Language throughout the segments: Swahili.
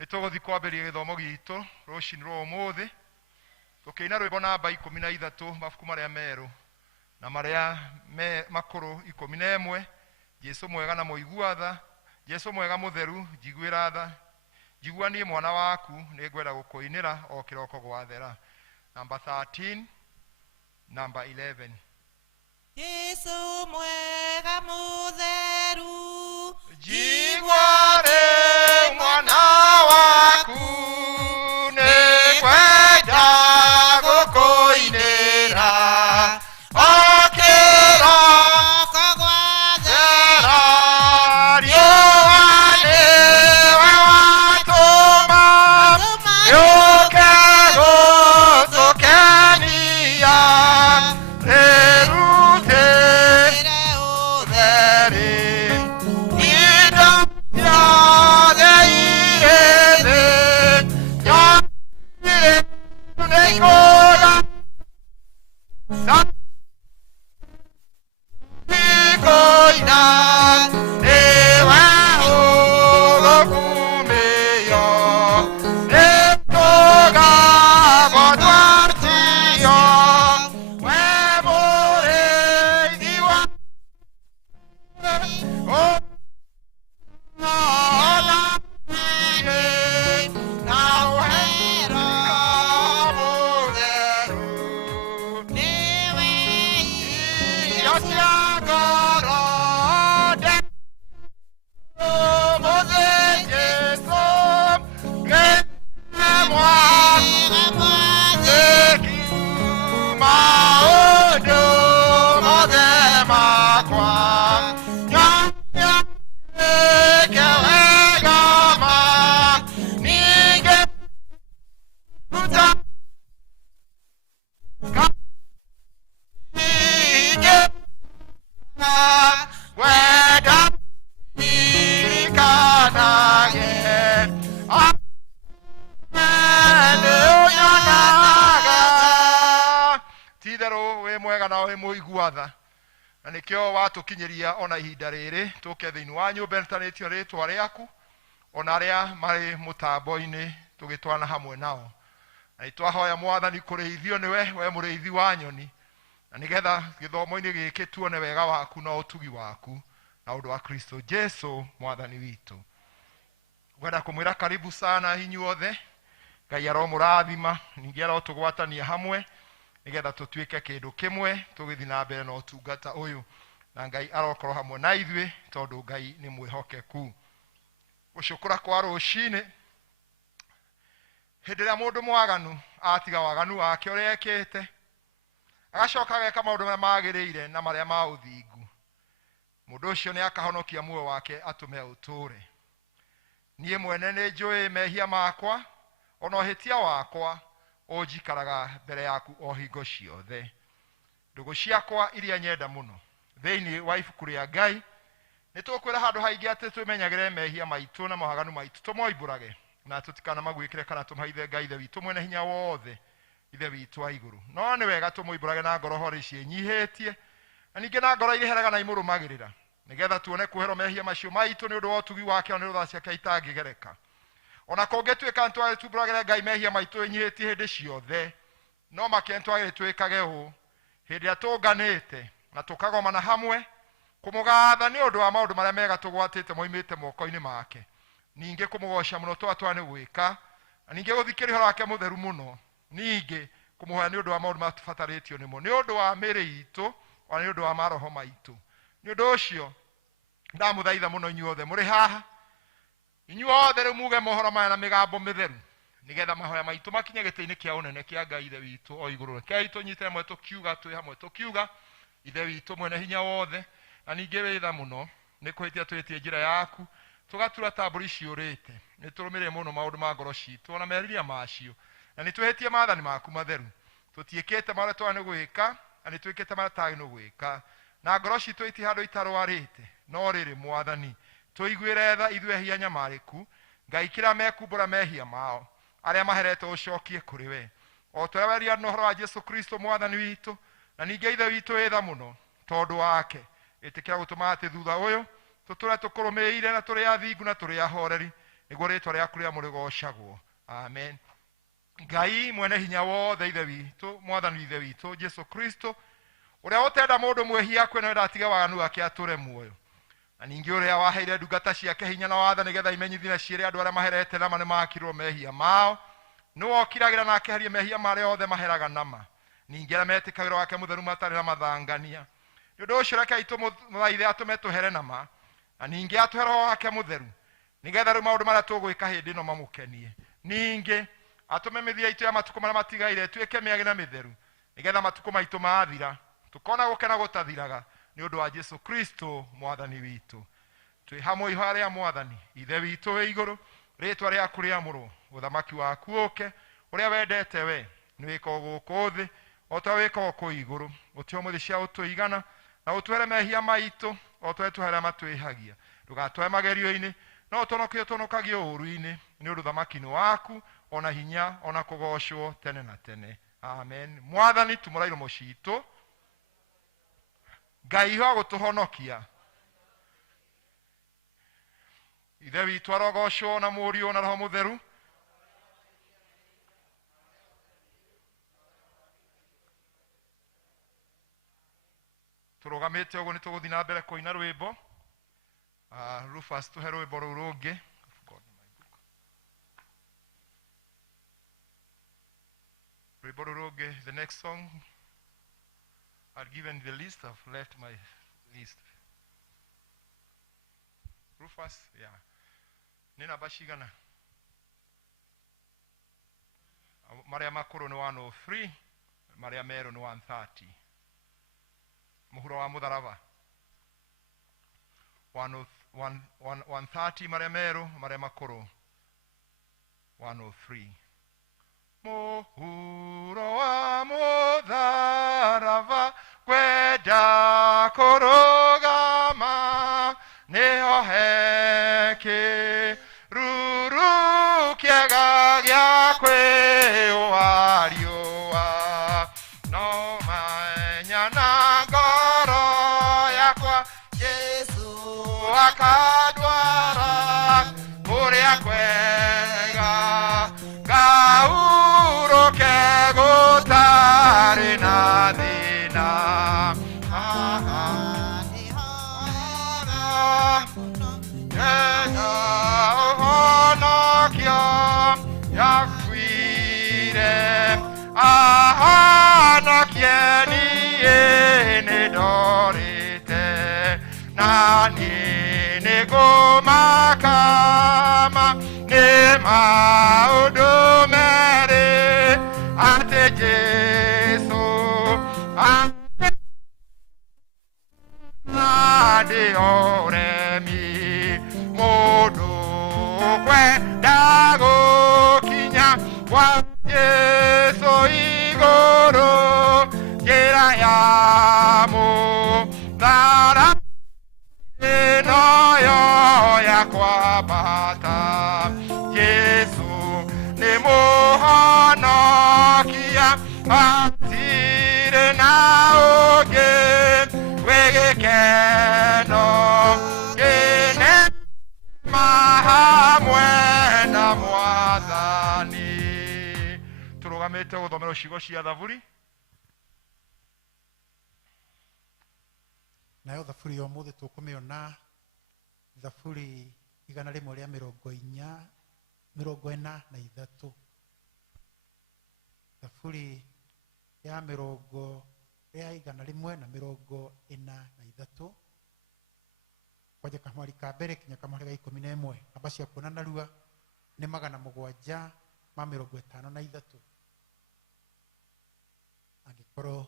Nĩtũgũthiĩ kwambĩrĩria gĩthomo gitũ rũciinĩ rwa ũmũthĩ tũkĩina rwĩmbo namba 13 mabuku marĩa merũ na marĩa makũrũ 11. Jesu mwega na mũigua tha, Jesu mwega mũtheru njiguĩra tha, njigua niĩ mwana waku nĩngwenda gũkũinĩra o kĩroko gwathera. Namba 13, namba 11. Jesu mwega mũtheru Njigua rĩ mwana waku nĩngwenda gũkũinĩra o kĩroko gwathera. Riũa nĩwe watũma rĩũke gũtũkenia, rĩrutĩre ũtheri indo ciothe irĩ thĩ, nyonire nĩikũra ikũina nĩwe ũgũkumĩyo, nĩtũgabwo twatio we mũrĩithi wa ona na ũhero mũtheru nĩwe irio cia ngoro nde mũthĩ Jesũ nĩmwathĩki maũndũ mothe makwa nyonia ĩke wega ma ningĩ ruta ningĩ wenda ikanage nĩũnyonaga. Ti-itherũ wĩ mwega na wĩ mũigua tha, na nĩkĩo watũkinyĩria ona ihinda rĩrĩ tũke thĩinĩ wa nyũmba ĩtanĩtio rĩtwa rĩaku, ona arĩa marĩ mũtambo-inĩ tũgĩtwana hamwe nao, na nĩtwahoya Mwathani kũrĩithio nĩwe, we mũrĩithi wa nyoni, na nĩgetha gĩthomo-inĩ gĩkĩ tuone wega waku na ũtugi waku na ũndũ wa Kristo Jesu Mwathani witũ. Ngwenda kũmwĩra karibu sana inyuothe, Ngai aromũrathima, ningĩ arotũgwatania hamwe nĩgetha tũtuĩke kĩndũ kĩmwe tũgĩthiĩ na mbere na ũtungata ũyũ, na Ngai arokorwo hamwe na ithuĩ tondũ Ngai nĩ mwĩhokeku. Gũcũkũra kwa rũciinĩ, hĩndĩ ĩrĩa mũndũ mwaganu atiga waganu wake ũrĩa ekĩte agacoka ageka maũndũ marĩa magĩrĩire na marĩa ma ũthingu, mũndũ ũcio nĩ akahonokia muoyo wake atũme ũtũre. Niĩ mwene nĩ njũĩ mehia makwa, ona ũhĩtia wakwa ũnjikaraga mbere yaku o hingo ciothe. Ndũgũ ciakwa iria nyenda mũno thĩinĩ wa ibuku rĩa Ngai, nĩtũkwĩra handũ haingĩ atĩ twĩmenyagĩre mehia maitũ na mawaganu maitũ tũmoimbũrage na tũtikanamagwĩkĩre kana tũmaithe Ngai ithe witũ mwene hinya wothe, ithe witũ wa igũrũ. No nĩ wega tũmoimbũrage na ngoro horĩ ciĩnyihĩtie, na ningĩ na ngoro irĩheraga na imũrũmagĩrĩra, nĩgetha tuone kweherwo mehia macio maitũ nĩ ũndũ wa ũtugi wake na nĩ ũndũ wa ciake itangĩgereka. Ona kũngĩtuĩka nĩtwagĩtumbũragĩre Ngai mehia maitũ ĩnyihĩtie hĩndĩ ciothe, no makĩria nĩtwagĩtuĩkage ũũ hĩndĩ ĩrĩa tũnganĩte na tũkagomana hamwe kũmũgatha nĩ ũndũ wa maũndũ marĩa mega tũgwatĩte moimĩte moko-inĩ make, ningĩ kũmũgoca mũno twatwa nĩ gwĩka, na ningĩ gũthikĩrĩria ũhoro wake mũtheru mũno, ningĩ kũmũhoya nĩ ũndũ wa maũndũ matũbatarĩtio nĩmo, nĩ ũndũ wa mĩĩrĩ itũ ona nĩ ũndũ wa maroho maitũ. Nĩ ũndũ ũcio ndamũthaitha mũno inyuothe mũrĩ haha, inyuothe rĩu muge mohoro maya na mĩgambo mĩtheru, nĩgetha mahoya maitũ makinye gĩtĩ-inĩ kĩa ũnene kĩa Ngai ithe witũ o igũrũ. Rekei tũnyite hamwe tũkiuga, twĩ hamwe tũkiuga, ithe witũ mwene hinya wothe, na ningĩ wĩ tha mũno nĩ kũhĩtia twĩtie njĩra yaku, tũgatura ta mbũri ciũrĩte, nĩ tũrũmĩrĩre mũno maũndũ ma ngoro citũ ona meriria macio, na nĩ twĩhĩtie maathani maku matheru, tũtiĩkĩte marĩa twagĩrĩirwo nĩ gwĩka na nĩ twĩkĩte marĩa tutagĩrĩirwo nĩ gwĩka, na ngoro citũ iti handũ itarwarĩte, no rĩrĩ Mwathani tũiguĩre tha ithuĩ ehia nyamarĩku, Ngai kĩrĩa mekumbũra mehia mao, arĩa maherete ũcokie kũrĩ we, o tũrĩa weria na ũhoro wa Jesu Kristo Mwathani witũ, na ningĩ ithe witũ wĩ tha mũno tondũ wake, ĩtĩkĩra gũtũma atĩ thutha ũyũ tũtũre tũkũrũmĩrĩire na tũrĩ athingu na tũrĩ ahoreri, nĩguo rĩtwa rĩaku rĩa mũrĩgocagwo. Amen. Ngai mwene hinya wothe ithe witũ, mwathani ithe witũ Jesu Kristo, ũrĩa ũtenda mũndũ mwĩhia kwĩ na ndatiga waganu wake atũre muoyo. Na ningĩ ũrĩa waheire ndungata ciake hinya na watha nĩgetha imenyithie ciĩre andũ arĩa maherete nama nĩ makirwo mehia mao. Nĩwe okiragĩra na akeheria mehia marĩa othe maheraga nama. Ningĩ arĩa metĩkagĩra wake mũtheru matarĩ na mathangania. Nĩ ũndũ ũcio rekei tũmũthaithe atũme tũhere nama, na ningĩ atũhe Roho wake mũtheru, nĩgetha rĩu maũndũ marĩa tũgwĩka hĩndĩ ĩno mamũkenie. Ningĩ atũme mĩthia itũ ya matukũ marĩa matigaire ĩtuĩke mĩage na mĩtheru, nĩgetha matukũ maitũ mathira tũkona gũkena gũtathiraga, nĩ ũndũ wa Jesu Kristo mwathani witũ. Twĩ hamwe ihoya rĩa mwathani. Ithe witũ wĩ igũrũ, rĩtwa rĩaku rĩamũrwo, ũthamaki waku ũke, ũrĩa wendete we nĩ wĩkagwo gũkũ thĩ o ta wĩkagwo kũu igũrũ. Ũtue mũthĩ cia ũtũigana na ũtwehere mehia maitũ o ta tũhe arĩa matwĩhagia. Ndũgatũhe magerio-inĩ, no ũtũhonokie ũtũhonokagie ũũru-inĩ, nĩ ũndũ ũthamaki nĩ waku, ona hinya, ona kũgocwo tene na tene. Amen. Mwathani tumũra iromo citũ, Ngai wa gũtũhonokia, ithe witũ arogocwo na mũriũ na Roho mũtheru. Tũrũgamĩte ũguo nĩ tũgũthiĩ na mbere kũina rwĩmbo. Rufus tũhe rwĩmbo rũu rũngĩ. Rwĩmbo rũu rũngĩ, the next song. I've given the list, I've left my list. Rufus, yeah. Nĩ namba cigana? Marĩa makũrũ nĩ 103, marĩa merũ nĩ 130. Mũhuro wa mũtharaba. 130 marĩa merũ, marĩa makũrũ 103. Mũhuro wa mũtharaba kwenda kũrũgama, nĩho kĩruru kĩega gĩa kwĩũa riũa. No menya na ngoro yakwa Jesu akandwara kũrĩa kwega, ngaurũke gũtarĩ na thĩna. Ũhonokio yakuire, ahonokie niĩ nĩndorĩte, na niĩ nĩngũmakama nĩ maũndũ merĩ atĩ Jesu ndĩ ũremi. Mũndũ kwenda gũkinya kwa Jesu igũrũ, njĩra ya mũtharaba ĩno yo ya kwambata. Jesu nĩ mũhonokia, hatirĩ na ũngĩ, wĩ gĩkeno kĩnene hamwe na Mwathani. Tũrũgamĩte gũthomera ciugo cia Thaburi. Nayo thaburi ya ũmũthĩ tũkũmĩona thaburi 143. Thaburi ya 143 kwanja kamwari ka mbere kinya kamwari ga 11. Namba cia kuona narua nĩ 753. Angĩkorwo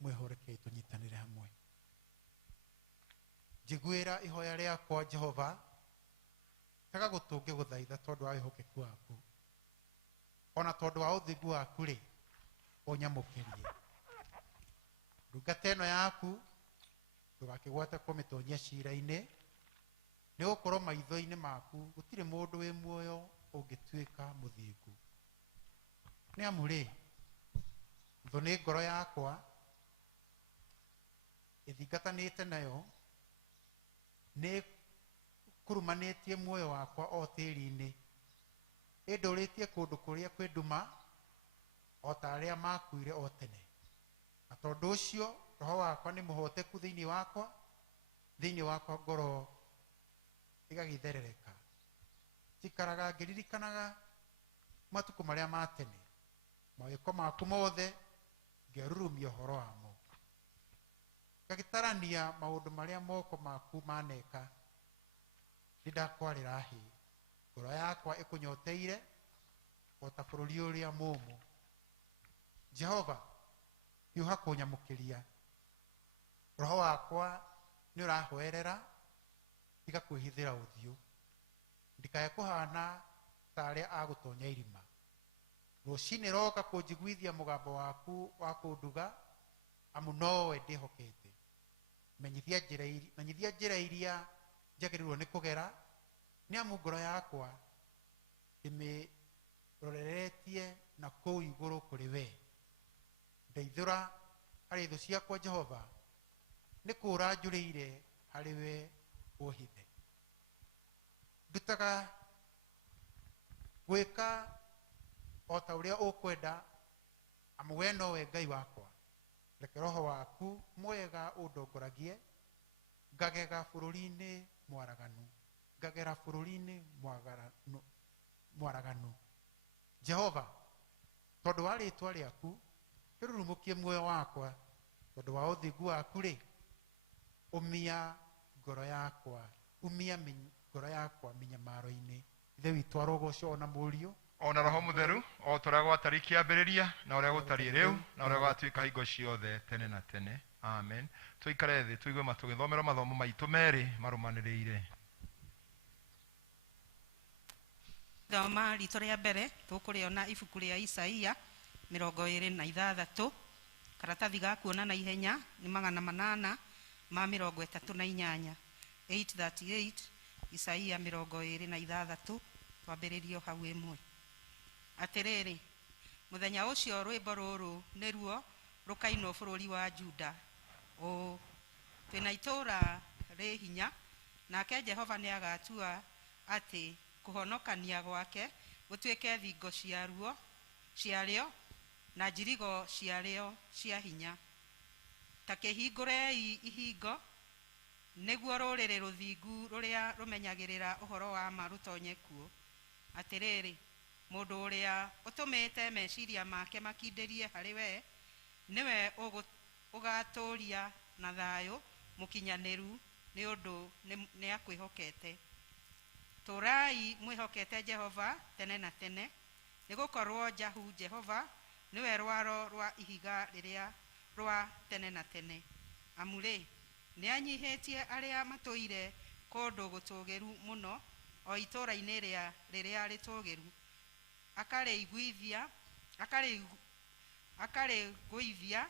mwĩhorekei tũnyitanĩre hamwe. Njiguĩra ihoya rĩakwa Jehova, tega gũtũngĩ gũthaitha tondũ wa wĩhokeku waku, ona tondũ wa ũthingu waku rĩ, ũnyamũkĩrie. Ndungata ĩno yaku ndũgakĩgwate kũmĩtonyia ciira-inĩ, nĩ gũkorwo maitho-inĩ maku gũtirĩ mũndũ wĩ muoyo ũngĩtuĩka mũthingu. Nĩ amu rĩ, thũ nĩ ngoro yakwa ĩthingatanĩte nayo, nĩ kurumanĩtie muoyo wakwa o tĩri-inĩ, ĩndũrĩtie kũndũ kũrĩa kwĩ nduma o ta arĩa makuire o tene. Na tondũ ũcio roho wakwa nĩ mũhoteku thĩinĩ wakwa ngoro ĩgagĩtherereka. Njikaraga ngĩririkanaga matukũ marĩa ma tene, mawĩko maku mothe ngerurumia ũhoro wamo, ngagĩtarania maũndũ marĩa moko maku maneka. Ndakwarĩra hĩ, ngoro yakwa ĩkũnyoteire o ta bũrũri ũrĩa mũmũ. Jehova, hiũha kũnyamũkĩria. Roho wakwa nĩ ũrahoerera, tiga kwĩhithĩra ũthiũ, ndikae kũhana ta arĩa agũtonya irima. Rũcinĩ roka kũnjiguithia mũgambo waku wa kũnduga, amu nowe ndĩhokete. Menyithia njĩra iria njagĩrĩirwo nĩ kũgera, nĩ amu ngoro yakwa ndĩmĩroreretie na kũu igũrũ kũrĩ we. Ndeithũra harĩ thũ ciakwa Jehova, nĩ kũũra njũrĩire harĩ we ũhithe. Ndutaga gwĩka o ta ũrĩa ũkwenda, amu we nowe Ngai wakwa. Reke roho waku mwega ũndongoragie, ngagega bũrũri-inĩ mwaraganu, ngagera bũrũri-inĩ mwaraganu. Jehova, tondũ wa rĩĩtwa rĩaku, kĩrurumũkie muoyo wakwa, tondũ wa ũthingu waku-rĩ, umia ngoro yakwa mĩnyamaro-inĩ. Ithe witũ arogocwo na mũriũ ona roho mũtheru, o ta ũrĩa gwatariĩ kĩambĩrĩria na ũrĩa gũtariĩ rĩu na ũrĩa gwatuĩka hingo ciothe tene na tene. Amen. Tũikare thĩ tũigue tũgĩthomerwo mathomo maitũ merĩ marũmanĩrĩire. Thoma rito rĩa mbere tũkũrĩona ibuku rĩa Isaia 26, karatathi ga kuona na ihenya nĩ 838. 838 Isaia 26, twambĩrĩrio hau ĩmwe. Atĩrĩrĩ, mũthenya ũcio rwĩmbo rũrũ nĩruo rũkainwo bũrũri wa Juda. Twĩna itũũra rĩ hinya, nake Jehova nĩ agatua atĩ kũhonokania gwake gũtuĩke thingo ciarĩo na njirigo ciarĩo cia hinya. Ta kĩhingũrei ihingo, nĩguo rũrĩrĩ rũthingu rũrĩa rũmenyagĩrĩra ũhoro wa ma rũtonye kuo. Atĩrĩrĩ, mũndũ ũrĩa ũtũmĩte meciria make makindĩrie harĩ we, nĩwe ũgatũũria na thayũ mũkinyanĩru nĩ ũndũ nĩ akwĩhokete. Tũrai mwĩhokete Jehova tene na tene, nĩ gũkorwo Jahu Jehova nĩwe rwaro rwa ihiga rĩrĩa rwa tene na tene. Amurĩ, nĩ anyihĩtie arĩa matũire kũndũ gũtũũgĩru mũno, o itũũra-inĩ rĩrĩa rĩtũũgĩru. Akarĩgũithia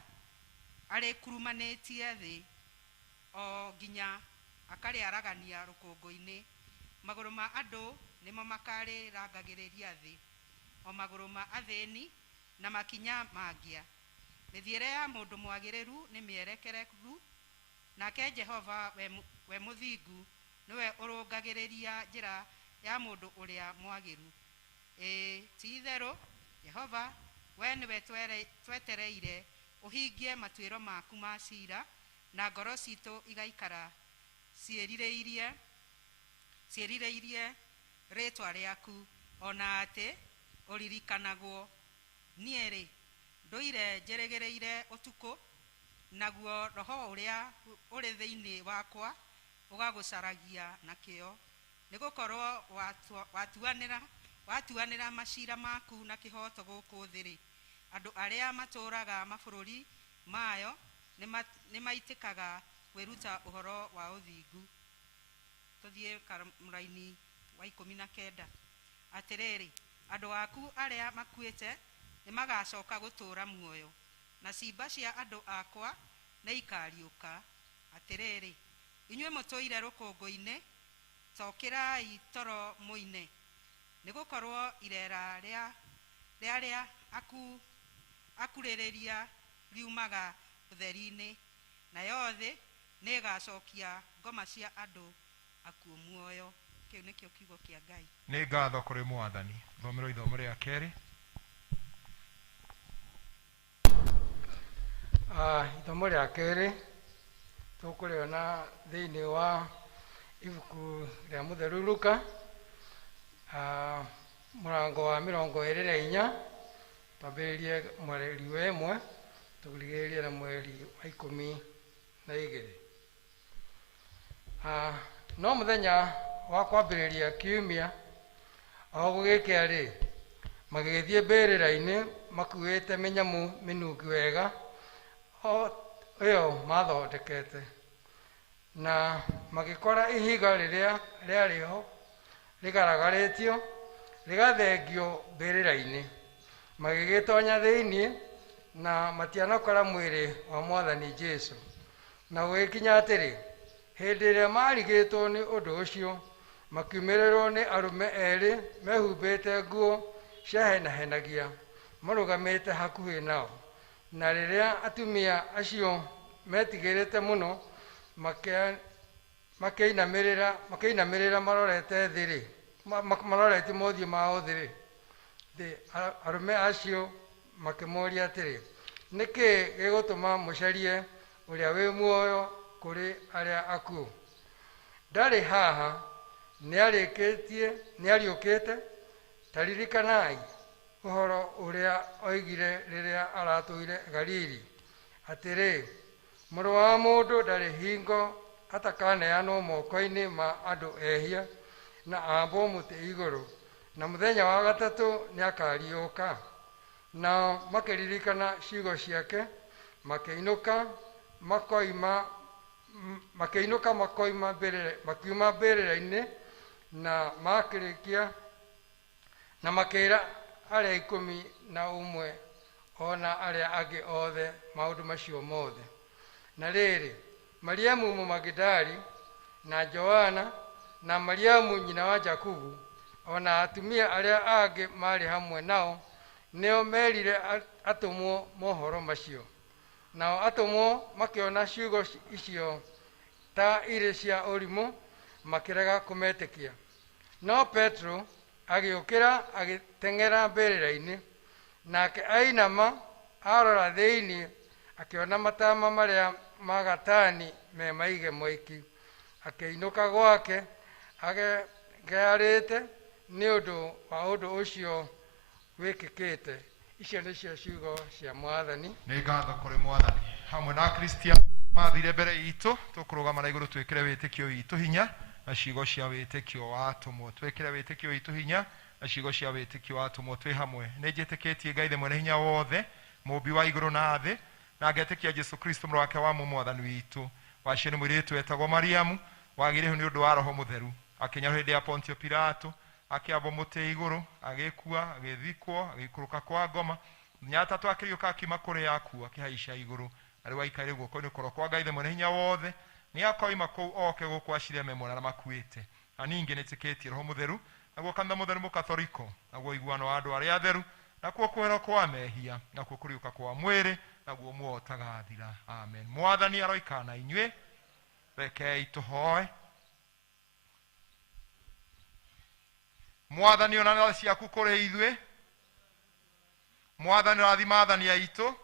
arĩkurumanĩtie thĩ, o nginya akarĩaragania rũkũngũ-inĩ. Magũrũ ma andũ nĩmo makarĩrangagĩrĩria thĩ, o magũrũ ma athĩni na makinya mangĩa. Mĩthiĩre ya mũndũ mwagĩrĩru nĩ mĩerekereru, nake Jehova we mũthingu nĩwe ũrũngagĩrĩria njĩra ya mũndũ ũrĩa mwagĩru. Ti-itherũ Jehova, we nĩwe twetereire ũhingie matuĩro maku ma ciira, na ngoro citũ igaikara ciĩrirĩirie rĩĩtwa rĩaku, ona atĩ ũririkanagwo. Niĩ-rĩ, ndũire njĩrĩgĩrĩire ũtukũ, naguo roho ũrĩa ũrĩ thĩinĩ wakwa ũgagũcaragia na kĩo. Nĩ gũkorwo watuanĩra maciira maku na kĩhoto gũkũ thĩ-rĩ, andũ arĩa matũũraga mabũrũri mayo nĩ maitĩkaga kwĩruta ũhoro wa ũthingu. Tũthiĩ kamũraini wa 19. Atĩrĩrĩ, andũ aku arĩa makuĩte nĩ magacoka gũtũũra muoyo, na ciimba cia andũ akwa nĩ ikariũka. Atĩrĩrĩ, inyuĩ mũtũire rũkũngũ-inĩ, cokĩrai toro mũine, nĩ gũkorwo irera rĩarĩa akurĩrĩria riumaga ũtheri-inĩ, nayo thĩ nĩ ĩgacokia ngoma cia andũ akuo muoyo. kä u nä kä o kiugo kä a Ngai. nä ngatho kå rä mwathani. Thomero ithomo rä a kerä. Ithomo rĩa kerĩ tũkũrĩona thĩinĩ wa ibuku rĩa mũtheru Luka mũrango wa 24 twambĩrĩrie mweri wa 1 tũrigĩrĩrie na mweri wa 12. No mũthenya wa kwambĩrĩria kiumia o gũgĩkĩa magĩgĩthiĩ mbĩrĩra-inĩ makuĩte mĩnyamũ mĩnungi wega ĩyo mathondekete, na magĩkora ihiga rĩrĩa rĩarĩ ho rĩgaragarĩtio rĩgathengio mbĩrĩra-inĩ. Magĩgĩtonya thĩinĩ na matianakora mwĩrĩ wa Mwathani Jesũ, na gũgĩkinya atĩrĩ, hĩndĩ ĩrĩa marigĩtwo nĩ ũndũ ũcio makiumĩrĩrwo nĩ arũme erĩ mehumbĩte nguo ciahenahenagia marũgamĩte hakuhĩ nao. Na rĩrĩa atumia acio metigĩrĩte mũno makĩinamĩrĩra marorete thĩ marorete mothiũ mao thĩ, arũme acio makĩmoria atĩrĩ, nĩkĩ gĩgũtũma mũcarie ũrĩa wĩ muoyo kũrĩ arĩa akuũ? Ndarĩ haha, nĩariũkĩte. Ta ririkanai ũhoro ũrĩa oigire rĩrĩa aratũire Galili atĩrĩ, mũrũ wa mũndũ ndarĩ hingo atakaneanwo moko-inĩ ma andũ ehia na ambwo mũtĩ igũrũ, na mũthenya wa gatatũ nĩakariũka. Nao makĩririkana ciugo ciake makiuma mbĩrĩra-inĩ na makĩrĩkia na makĩĩra arĩa 11 ona arĩa angĩ othe maũndũ macio mothe. Na rĩrĩ, Mariamu Mũmagidali na Joana na Mariamu nyina wa Jakubu ona atumia arĩa angĩ marĩ hamwe nao nĩo merire atũmwo mohoro macio. Nao atũmwo makĩona ciugo icio ta irĩ cia ũrimũ makĩrega kũmetĩkia. No Petro agĩũkĩra agĩteng'era mbĩrĩra-inĩ, nake ainama arora thĩinĩ akĩona matama marĩa ma gatani me maige moiki. Akĩinũka gwake agearĩte nĩ ũndũ wa ũndũ ũcio wĩkĩkĩte. Icio nĩcio ciugo cia Mwathani. Nĩ ngatho kũrĩ Mwathani. Hamwe na Kristiano mathire mbere itũ tũkũrũgama na igũrũ twĩkĩre wĩtĩkio witũ hinya na ciugo cia wĩtĩkio wa atũmwo. Twĩkĩre wĩtĩkio witũ hinya na ciugo cia wĩtĩkio wa atũmwo twĩ hamwe. Nĩ njĩtĩkĩtie Ngai mwene hinya wothe, mũmbi wa igũrũ na thĩ, na ngetĩkia Jesũ Kristo mũrũ wake wa Mwathani witũ. Wacio nĩ mũirĩtu wetagwo Mariamu, wagĩrĩho nĩ ũndũ wa Roho Mũtheru, akĩnyarwo hĩndĩ ya Pontio Pilato, akĩambwo mũtĩ igũrũ, agĩkua, agĩthikwo, agĩikũrũka kwa ngoma. Mũthenya wa gatatũ akĩriũka akiuma kũrĩ akuũ akĩhaica igũrũ, arĩ waikarĩire guoko-inĩ kũrĩ kwa Ngai mwene hinya wothe. Nĩ akoima kũu oke gũkũ acirĩa memona na makuĩte. Na ningĩ nĩtĩkĩtie Roho Mũtheru, naguo kanitha mũtheru mũkathoriko, naguo iguano wa andũ arĩa atheru, nakuo kwĩrwo kwa mehia, nakuo kũriũka kwa mwĩrĩ, naguo muoyo ũtagathira. Amen. Mwathani aroikara na inyuĩ. Rekei tũhoe. Mwathani ona tha ciaku kũrĩ ithuĩ. Mwathani rathima athani aitũ.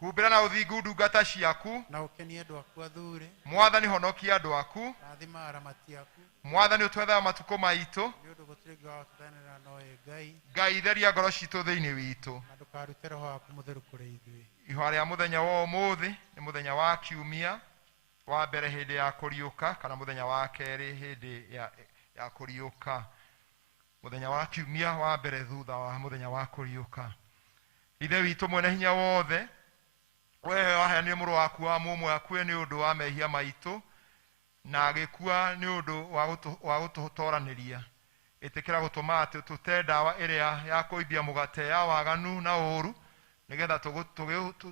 Humbĩra na ũthingu ndungata ciaku. na ũkenie andũ aku athure. Mwathani honokia andũ aku. Rathima aramati aku. Mwathani ũtwethaga matukũ maitũ. nĩ ũndũ gũtirĩ ũngĩ wa gũtũthanĩra nowe Ngai. Ngai theria ngoro citũ thĩinĩ witũ. na ndũkarute roho waku mũtheru kũrĩ ithuĩ. Ihooya rĩa mũthenya wa ũmũthĩ nĩ mũthenya wa kiumia wa mbere hĩndĩ ya kũriũka, kana mũthenya wa kerĩ hĩndĩ ya kũriũka. Mũthenya wa kiumia wa mbere thutha wa mũthenya wa kũriũka. Ithe witũ mwene hinya wothe, wee waheanire mũrũ waku wa mũmwe akue nĩ ũndũ wa mehia maitũ, na agĩkua nĩ ũndũ wa gũtũtoranĩria. Ĩtĩkĩra gũtũma atĩ tũte ndawa ĩrĩa ya kũimbia mũgate ya waganu na ũũru, nĩgetha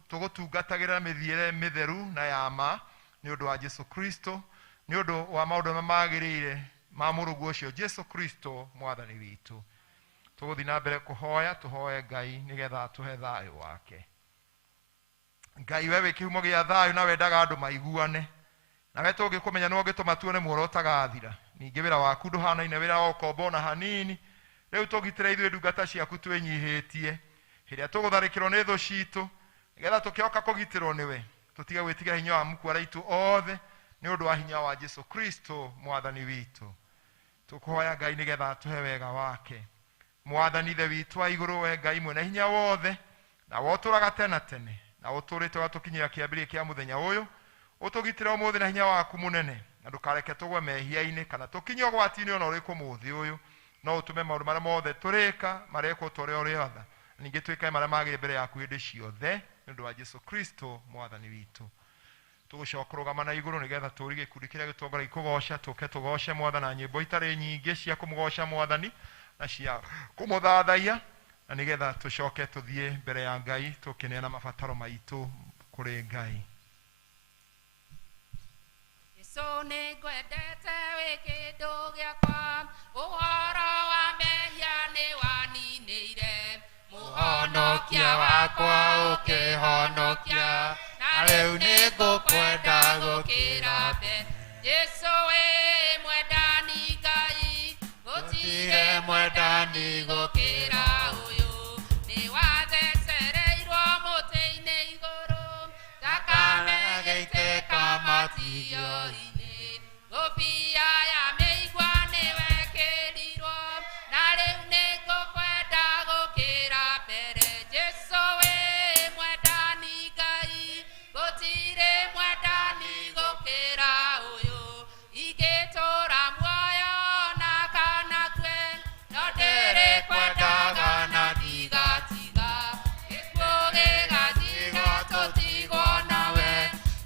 tũgũtungatagĩra mĩthiĩre mĩtheru na ya ma, nĩ ũndũ wa Jesũ Kristo, nĩ ũndũ wa maũndũ marĩa magĩrĩire ma mũrũguo ũcio Jesũ Kristo Mwathani witũ. Tũgũthiĩ na mbere kũhoya, tũhoe Ngai nĩgetha atũhe thayũ wake. Ngai we wĩ kĩhumo gĩa thayũ na wendaga andũ maiguane, nawe tũngĩkũmenya nĩwe ũngĩtũma tuone muoro ũtagathira. Ningĩ wĩra waku ndũhanaine wĩra wa ũkombo na hanini. Rĩu tũgitĩre ithuĩ ndungata ciaku twĩnyihĩtie hĩrĩa tũgũtharĩkĩrwo nĩ thũ citũ, nĩgetha tũkĩoka kũgitĩrwo nĩwe tũtige gwĩtigĩra hinya wa mũkũara itũ othe nĩ ũndũ wa hinya wa Jesu Kristo mwathani witũ. Tũkũhoya Ngai nĩgetha atũhe wega wake. Mwathani ithe witũ wa igũrũ, we Ngai mwene hinya wothe, na wotũraga tena tene, na ũtũrĩte watũkinyĩra kĩambĩrĩria kĩa mũthenya ũyũ, ũtũgitĩre ũmũthĩ na hinya waku mũnene, na ndũkareke tũgwe mehia-inĩ kana tũkinye ũgwati-inĩ ona ũrĩkũ mũthĩ ũyũ. No ũtũme maũndũ marĩa mothe tũrĩka marekwo tũrĩa ũrĩotha, ningĩ twĩkae marĩa magĩrĩire mbere yaku hĩndĩ ciothe nĩ ũndũ wa Jesu Kristo mwathani witũ. Tũgũcoka kũrũgama na igũrũ nĩgetha tũũri gĩkundi kĩrĩa gĩtongoragia kũgoca, tũke tũgoce Mwathani na nyĩmbo itarĩ nyingĩ cia kũmũgoca Mwathani na cia kũmũthathaiya, na nĩgetha tũcoke tũthiĩ mbere ya Ngai tũkĩneana mabataro maitũ kũrĩ Ngai. Yesu nĩngwendete wĩ kĩndũ gĩakwa, ũhoro wa mehia nĩwaninĩire, mũhonokia wakwa ũkĩhonokia, na rĩu nĩngũkwenda gũkĩra mbere. Yesu wĩ mwendani Ngai, gũtirĩ mwendani gũkĩra ũyũ, nĩwathecereirwo mũtĩ-inĩ igũrũ, thakame ĩgĩitĩka matio-inĩ, ngũbia ya mĩigua nĩwekĩrirwo, na rĩu nĩngũkwenda gũkĩra mbere. Jesu wĩ mwendani Ngai, gũtirĩ mwendani gũkĩra ũyũ, ingĩtũra muoyo na kana kwe, no ndĩrĩkwendaga na ndigatiga, gĩkuũ gĩgathiga tũtigwo nawe,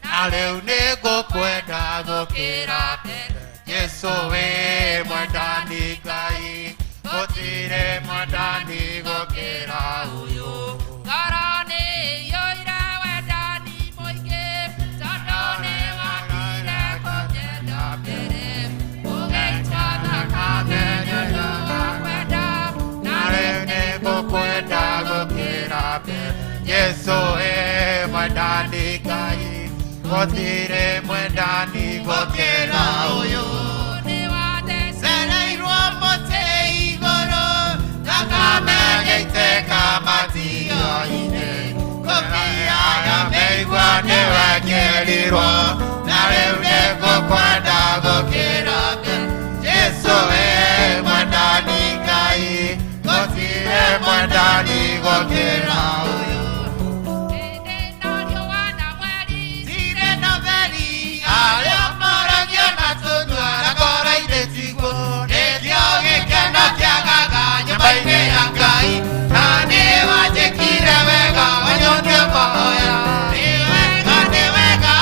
na rĩu nĩngũkwenda gũkĩra mbere. Jesu wĩ mwendani Ngai, gũtirĩ mwendani gũkĩra ũyũ. ngoro nĩiyũire wendani mũingĩ, tondũ nĩwakire kũnyenda mbere, ũgĩitwo thakame nĩũndũ wa kwenda, Na rĩu nĩngũkwenda gũkĩra mbere. Jesu wĩ mwendani Ngai, gũtirĩ mwendani gũkĩra ũyũ. nĩwathecereirwo mũtĩ igũrũ, Thakame ĩgĩitĩka matio-inĩ, ngũbia ya mĩigua nĩwekĩrirwo, na rĩu nĩngũkwenda gũkĩra mbere. Jesu wĩ mwendani Ngai, gũtirĩ mwendani gũkĩra ũyũ. hĩndĩ no riũa na mweri, Tirĩ na theri, arĩa moragio na tũnua na ngoro-inĩ tiguo, nĩkĩo gĩkeno kĩagaga nyũmba-inĩ ya Ngai, na nĩwanjĩkire wega wanyonia mahoya. Nĩ wega, nĩ wega,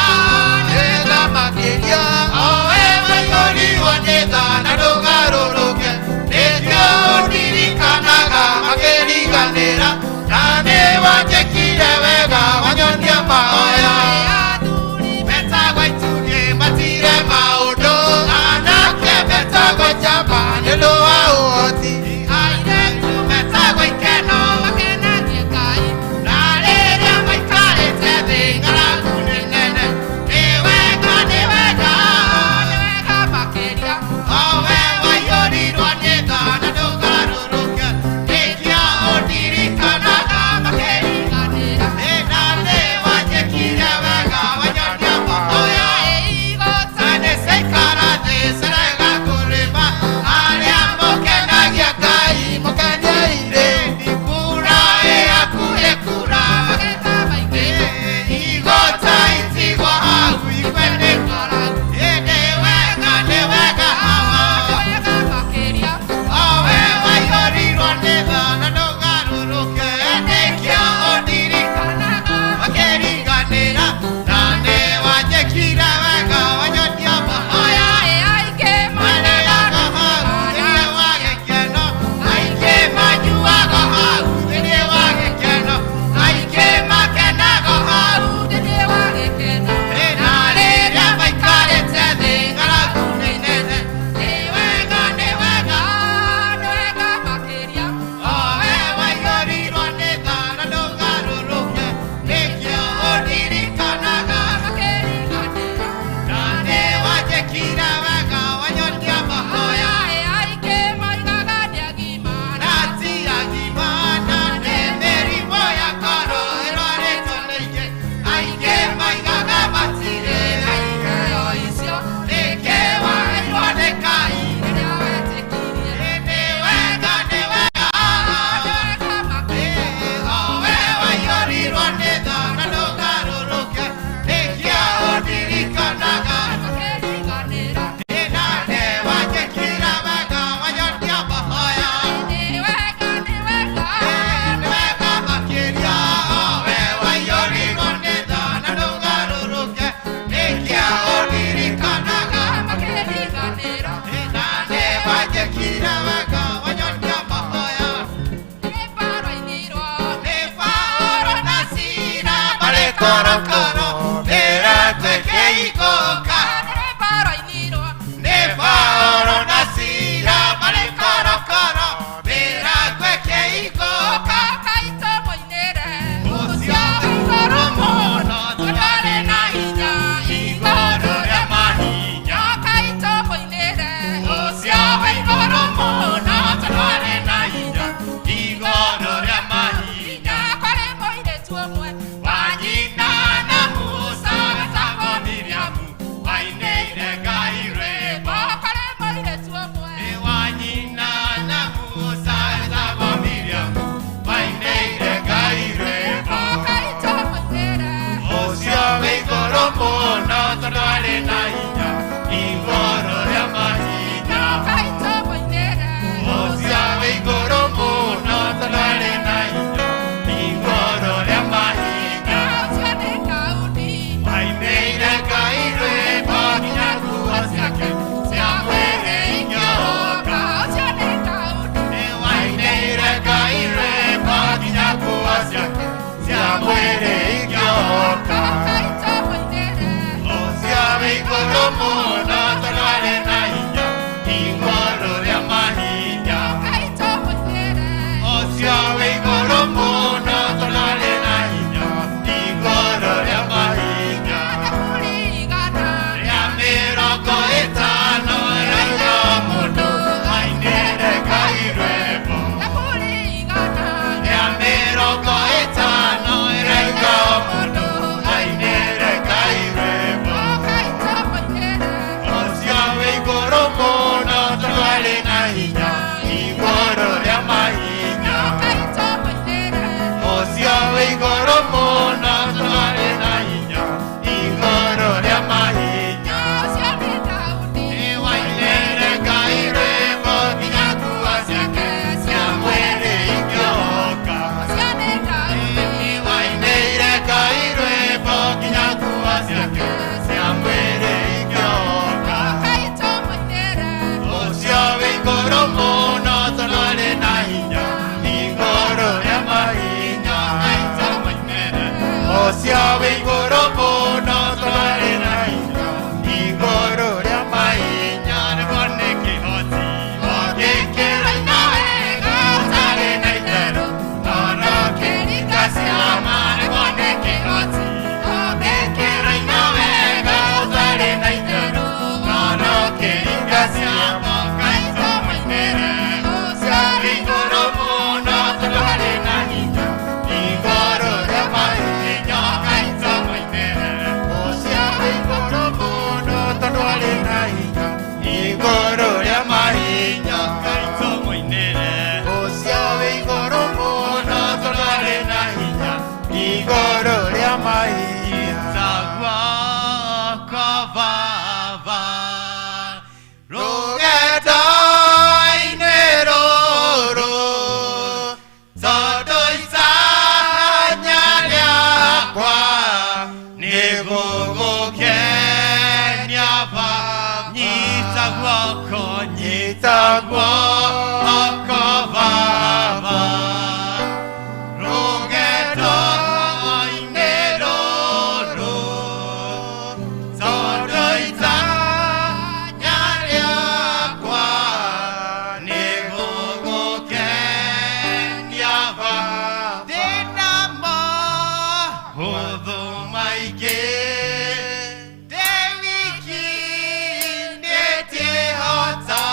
nĩ wega makĩria, o we waihũrirwo nĩ tha na ndũgarũrũke, nĩkĩo ũndirikanaga makĩriganĩra, na nĩwanjĩkire wega wanyonia mahoya. Metagwo itugĩ matire maũndũ, anake metagwo njamba nĩ ũndũ wa ũhoti, airĩtu metagwo ikeno makenagie Ngai, na rĩrĩa maikarĩte thĩ ng'aragu nĩ nene. Nĩ wega, nĩ wega, nĩ wega makĩria, o we waihũrirwo nĩ tha na ndũgarũrũke, nĩkĩo ũndirikanaga makĩriganĩra, na nĩwanjĩkire wega wanyonia mahoya. igũta Ane saikara thĩ cirega kũrĩma, arĩa moke korokoro mera kwekeikoka ne Paulo na Sila mare korokoro mera kwekeikoka Ucio igoro muno tondare na hinya igoro ria mahinya Ucio igoro muno tondare na hinya igoro ria mahinya Wanyina na Musa gatagwo Miriamu waineire Ngai rwĩmbo Wanyina na Musa gatagwo Miriamu waineire Ngai rwĩmbo Ũcio wĩ igũrũ mũno tondũ arĩ na hinya igũrũ rĩa mahinya Ũcio wĩ igũrũ mũno tondũ arĩ na hinya igũrũ rĩa mahinya waineire Ngai rwĩmbo nginya nguo ciake cia mwĩrĩ inyoka waineire Ngai rwĩmbo nginya nguo ciake cia mwĩrĩ inyoka Ũcio wĩ igũrũ mũno tondũ arĩ na hinya igũrũ rĩa mahinya Ũcio wĩ igũrũ mũno tondũ arĩ na hinya igũrũ rĩa mahinya rĩa mĩrongo ĩtano ĩraiga mũndũ ainĩre Ngai rwĩmbo rĩa mĩrongo ĩtano ĩraiga mũndũ ainĩre Ngai rwĩmbo Ũcio wĩ igũrũ mũno tondũ arĩ na hinya igũrũ rĩa mahinya Ũcio wĩ igũrũ mũno tondũ arĩ na hinya igũrũ rĩa mahinya waineire Ngai rwĩmbo nginya nguo ciake cia mwĩrĩ ingĩoka waineire Ngai rwĩmbo nginya nguo ciake cia mwĩrĩ ingĩoka Ũcio wĩ igũrũ mũno tondũ arĩ na hinya igũrũ rĩa mahinya Ũcio wĩ igũrũ mũno tondũ arĩ na hinya igũrũ rĩa mahinya nĩguo nĩ kĩhoti gĩkĩraina wega ũtarĩ na itherũ no kĩringa ciama nĩguo nĩ kĩhoti gĩkĩraina wega ũtarĩ na itherũ no kĩringa ciama Ngai tũmũinĩre Ũcio wĩ igũrũ mũno tondũ arĩ na hinya igũrũ rĩa mahinya Ngai tũmũinĩre Ũcio wĩ igũrũ mũno tondũ arĩ na hinya igũrũ rĩa mahinya Ngai tũmũinĩre Ũcio wĩ igũrũ mũno tondũ arĩ na hinya igũrũ rĩa mahinya Guoko Baba rũgendo-inĩ rũrũ tondũ itanya rĩakwa nĩ gũgũkenia Baba nyita guoko Baba rũgendo-inĩ rũrũ tondũ itanya rĩakwa nĩ gũgũkenia Baba ndĩna mahũthũ maingĩ ndĩ wiki ndĩtiĩhota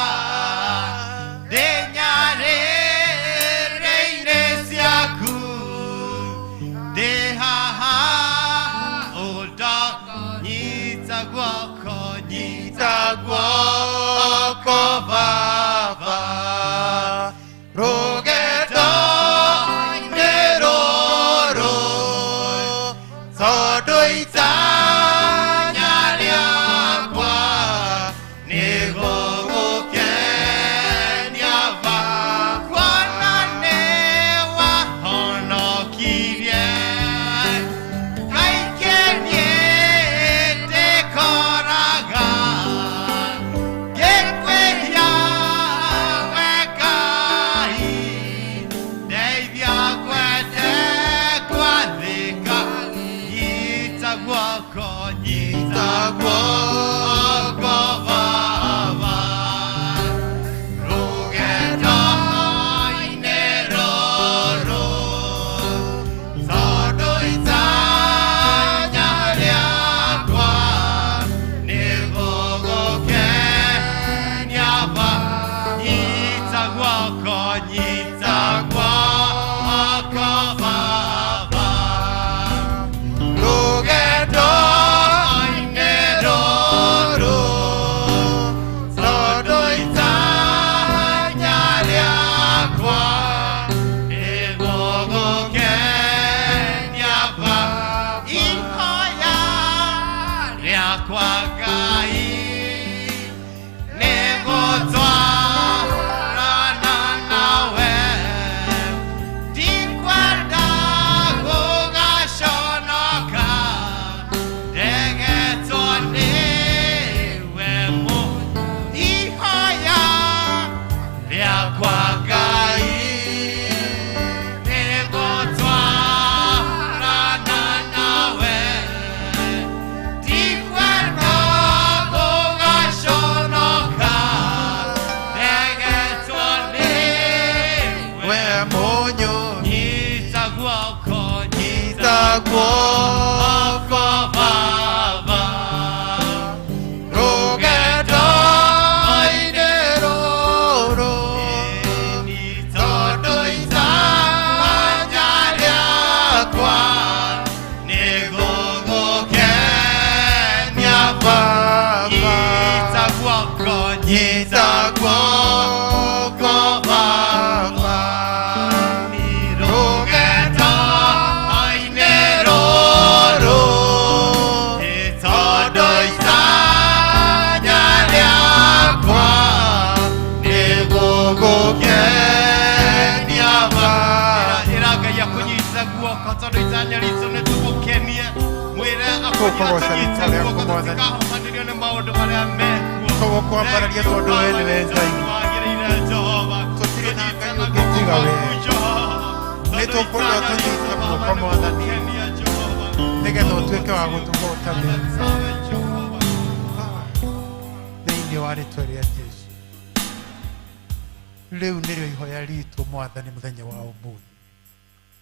Leo nĩrĩo ihoya ritũ Mwathani mũthenya wa ũmũthĩ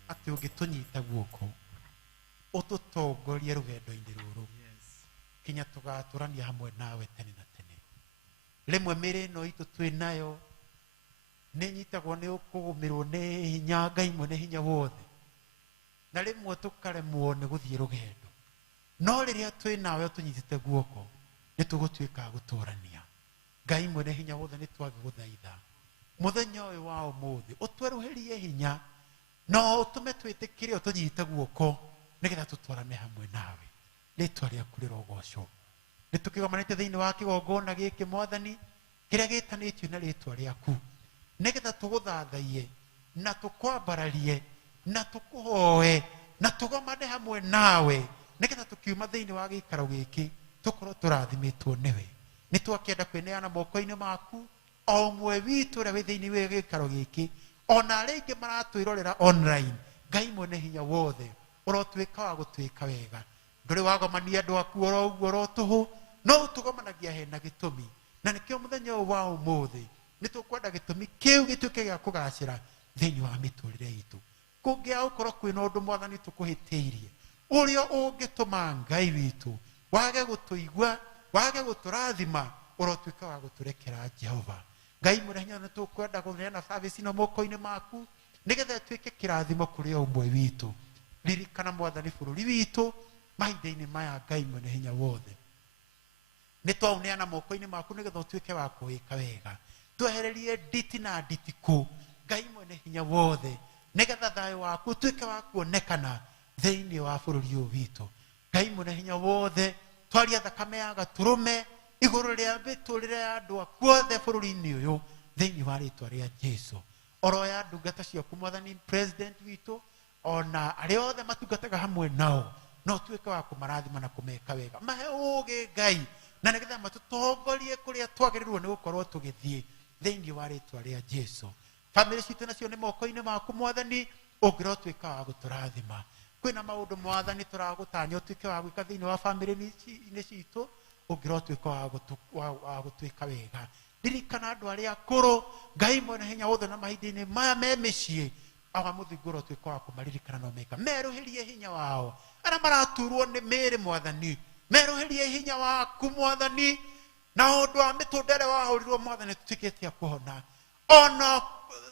atĩ ũngĩtũnyita guoko ũtũtongorie rũgendo-inĩ rũrũ kinya tũgatũrania hamwe nawe tene na tene. Rĩmwe mĩrĩ ĩno itũ twĩ nayo nĩ nyitagwo nĩ kũgũmĩrwo nĩ hinya Ngai mwene hinya wothe, na rĩmwe tũkaremwo nĩ gũthiĩ rũgendo, no rĩrĩa twĩ nawe ũtũnyitĩte guoko nĩ tũgũtuĩka gũtũrania. Ngai mwene hinya wothe nĩ twagĩgũthaitha mũthenya ũyũ wa ũmũthĩ ũtwerũhĩrie hinya na ũtũme twĩtĩkĩre ũtũnyite guoko nĩgetha tũtwarane hamwe nawe. Rĩĩtwa rĩaku rĩrogocwo. Nĩ tũkĩgomanĩte thĩinĩ wa kĩgongona gĩkĩ Mwathani kĩrĩa gĩtanĩtio na rĩĩtwa rĩaku nĩgetha tũgũthathaiye na tũkwambararie na tũkũhoe na tũgomane hamwe nawe nĩgetha tũkiuma thĩinĩ wa gĩikaro gĩkĩ tũkorwo tũrathimĩtwo nĩwe. Nĩ twakĩenda kwĩneana moko-inĩ maku o ũmwe witũ ũrĩa wĩ thĩinĩ wa gĩikaro gĩkĩ, ona arĩa aingĩ maratwĩrorera online. Ngai mwene hinya wothe ũrotuĩka wa gũtuĩka wega. Ndũrĩ wagomania andũ aku oro ũguo oro tũhũ, no ũtũgomanagia hena gĩtũmi, na nĩkĩo mũthenya ũyũ wa ũmũthĩ nĩ tũkwenda gĩtũmi kĩu gĩtuĩke gĩa kũgacĩra thĩinĩ wa mĩtũrĩre itũ. Kũngĩaga gũkorwo kwĩna ũndũ Mwathani tũkũhĩtĩirie ũrĩa ũngĩtũma Ngai witũ wage gũtũigua wage gũtũrathima, ũrotuĩka wa gũtũrekera Jehova. Ngai mwene hinya nĩ tũkwenda kũneana service ĩno moko-inĩ maku nĩgetha ĩtuĩke kĩrathimo kũrĩ o ũmwe witũ. Ririkana Mwathani bũrũri witũ mahinda-inĩ maya. Ngai mwene hinya wothe nĩ twauneana moko-inĩ maku nĩgetha ũtuĩke wa kũwĩka wega. Twehererie nditi na nditiku Ngai mwene hinya wothe nĩgetha thayũ waku ũtuĩke wa kuonekana thĩinĩ wa bũrũri ũyũ witũ. Ngai mwene hinya wothe twaria thakame ya Gatũrũme igũrũ rĩa mĩtũrĩre ya andũ aku othe bũrũri-inĩ ũyũ thĩinĩ wa rĩĩtwa rĩa Jesũ. Oroya ndungata ciaku Mwathani president witũ ona arĩa othe matungataga hamwe nao, no tuĩke wa kũmarathima na kũmeka wega. Mahe ũũgĩ Ngai na nĩgetha matũtongorie kũrĩa twagĩrĩirwo nĩ gũkorwo tũgĩthiĩ thĩinĩ wa rĩĩtwa rĩa Jesũ. Famĩlĩ citũ nacio nĩ moko-inĩ maku Mwathani, ũngĩrotuĩka wa gũtũrathima. Kwĩna maũndũ Mwathani tũragũtanya ũtuĩke wa gwĩka thĩinĩ wa famĩlĩ-inĩ citũ, ũngĩrotuĩka wa gũtuĩka wega. Ririkana andũ arĩa akũrũ Ngai mwene hinya wothe na mahinda-inĩ maya me mĩciĩ, awa mũthingu ũrotuĩka wa kũmaririkana na ũmeka. Merũhĩrie hinya wao arĩa maraturwo nĩ mĩĩrĩ Mwathani, merũhĩrie hinya waku Mwathani, na ũndũ wa mĩtũndĩre wahũrirwo Mwathani tũtuĩkĩte a kũhona. Ona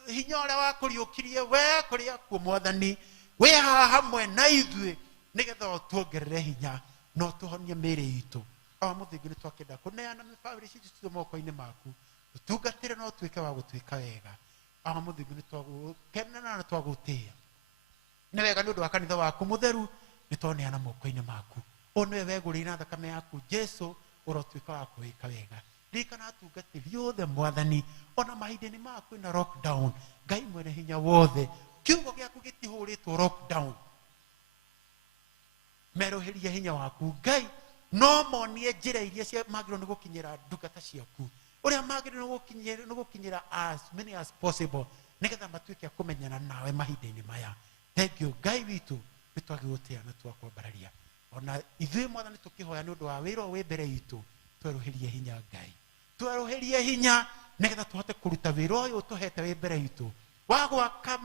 hinya ũrĩa wakũriũkirie we kũrĩ akuo Mwathani wĩ haha hamwe na ithuĩ nĩgetha ũtuongerere hinya na ũtũhonie mĩĩrĩ itũ. Awa mũthingu nĩ twakĩenda kũneana famĩlĩ citũ moko-inĩ maku, ũtungatĩre na ũtuĩke wa gũtuĩka wega. Awa mũthingu nĩ twagũkenera na twagũtĩĩa. Nĩ wega nĩ ũndũ wa kanitha waku mũtheru nĩ twaneana moko-inĩ maku. Ũũ nĩwe wegũrĩire na thakame yaku Jesũ, ũrotuĩka wa kũwĩka wega. Ririkana atungatĩri othe Mwathani, ona mahinda-inĩ maya kwĩna lockdown. Ngai mwene hinya wothe kiugo gĩaku gĩtihũrĩtwo lockdown. Merũhĩrie hinya waku Ngai, no monie njĩra iria magĩrĩirwo nĩ gũkinyĩra ndungata ciaku uria magire no gukinyira as many as possible nigetha matuike kumenyana nawe mahinda-ini maya. Thank you Ngai witu nitwagiutia na twakwambararia ona ithuĩ Mwathani tukihoya ni undu wa wĩra wi mbere itu tweruhirie hinya Ngai, tweruhirie hinya nigetha tuhote kuruta wĩra ũyũ tuhete wi mbere itu wa gwaka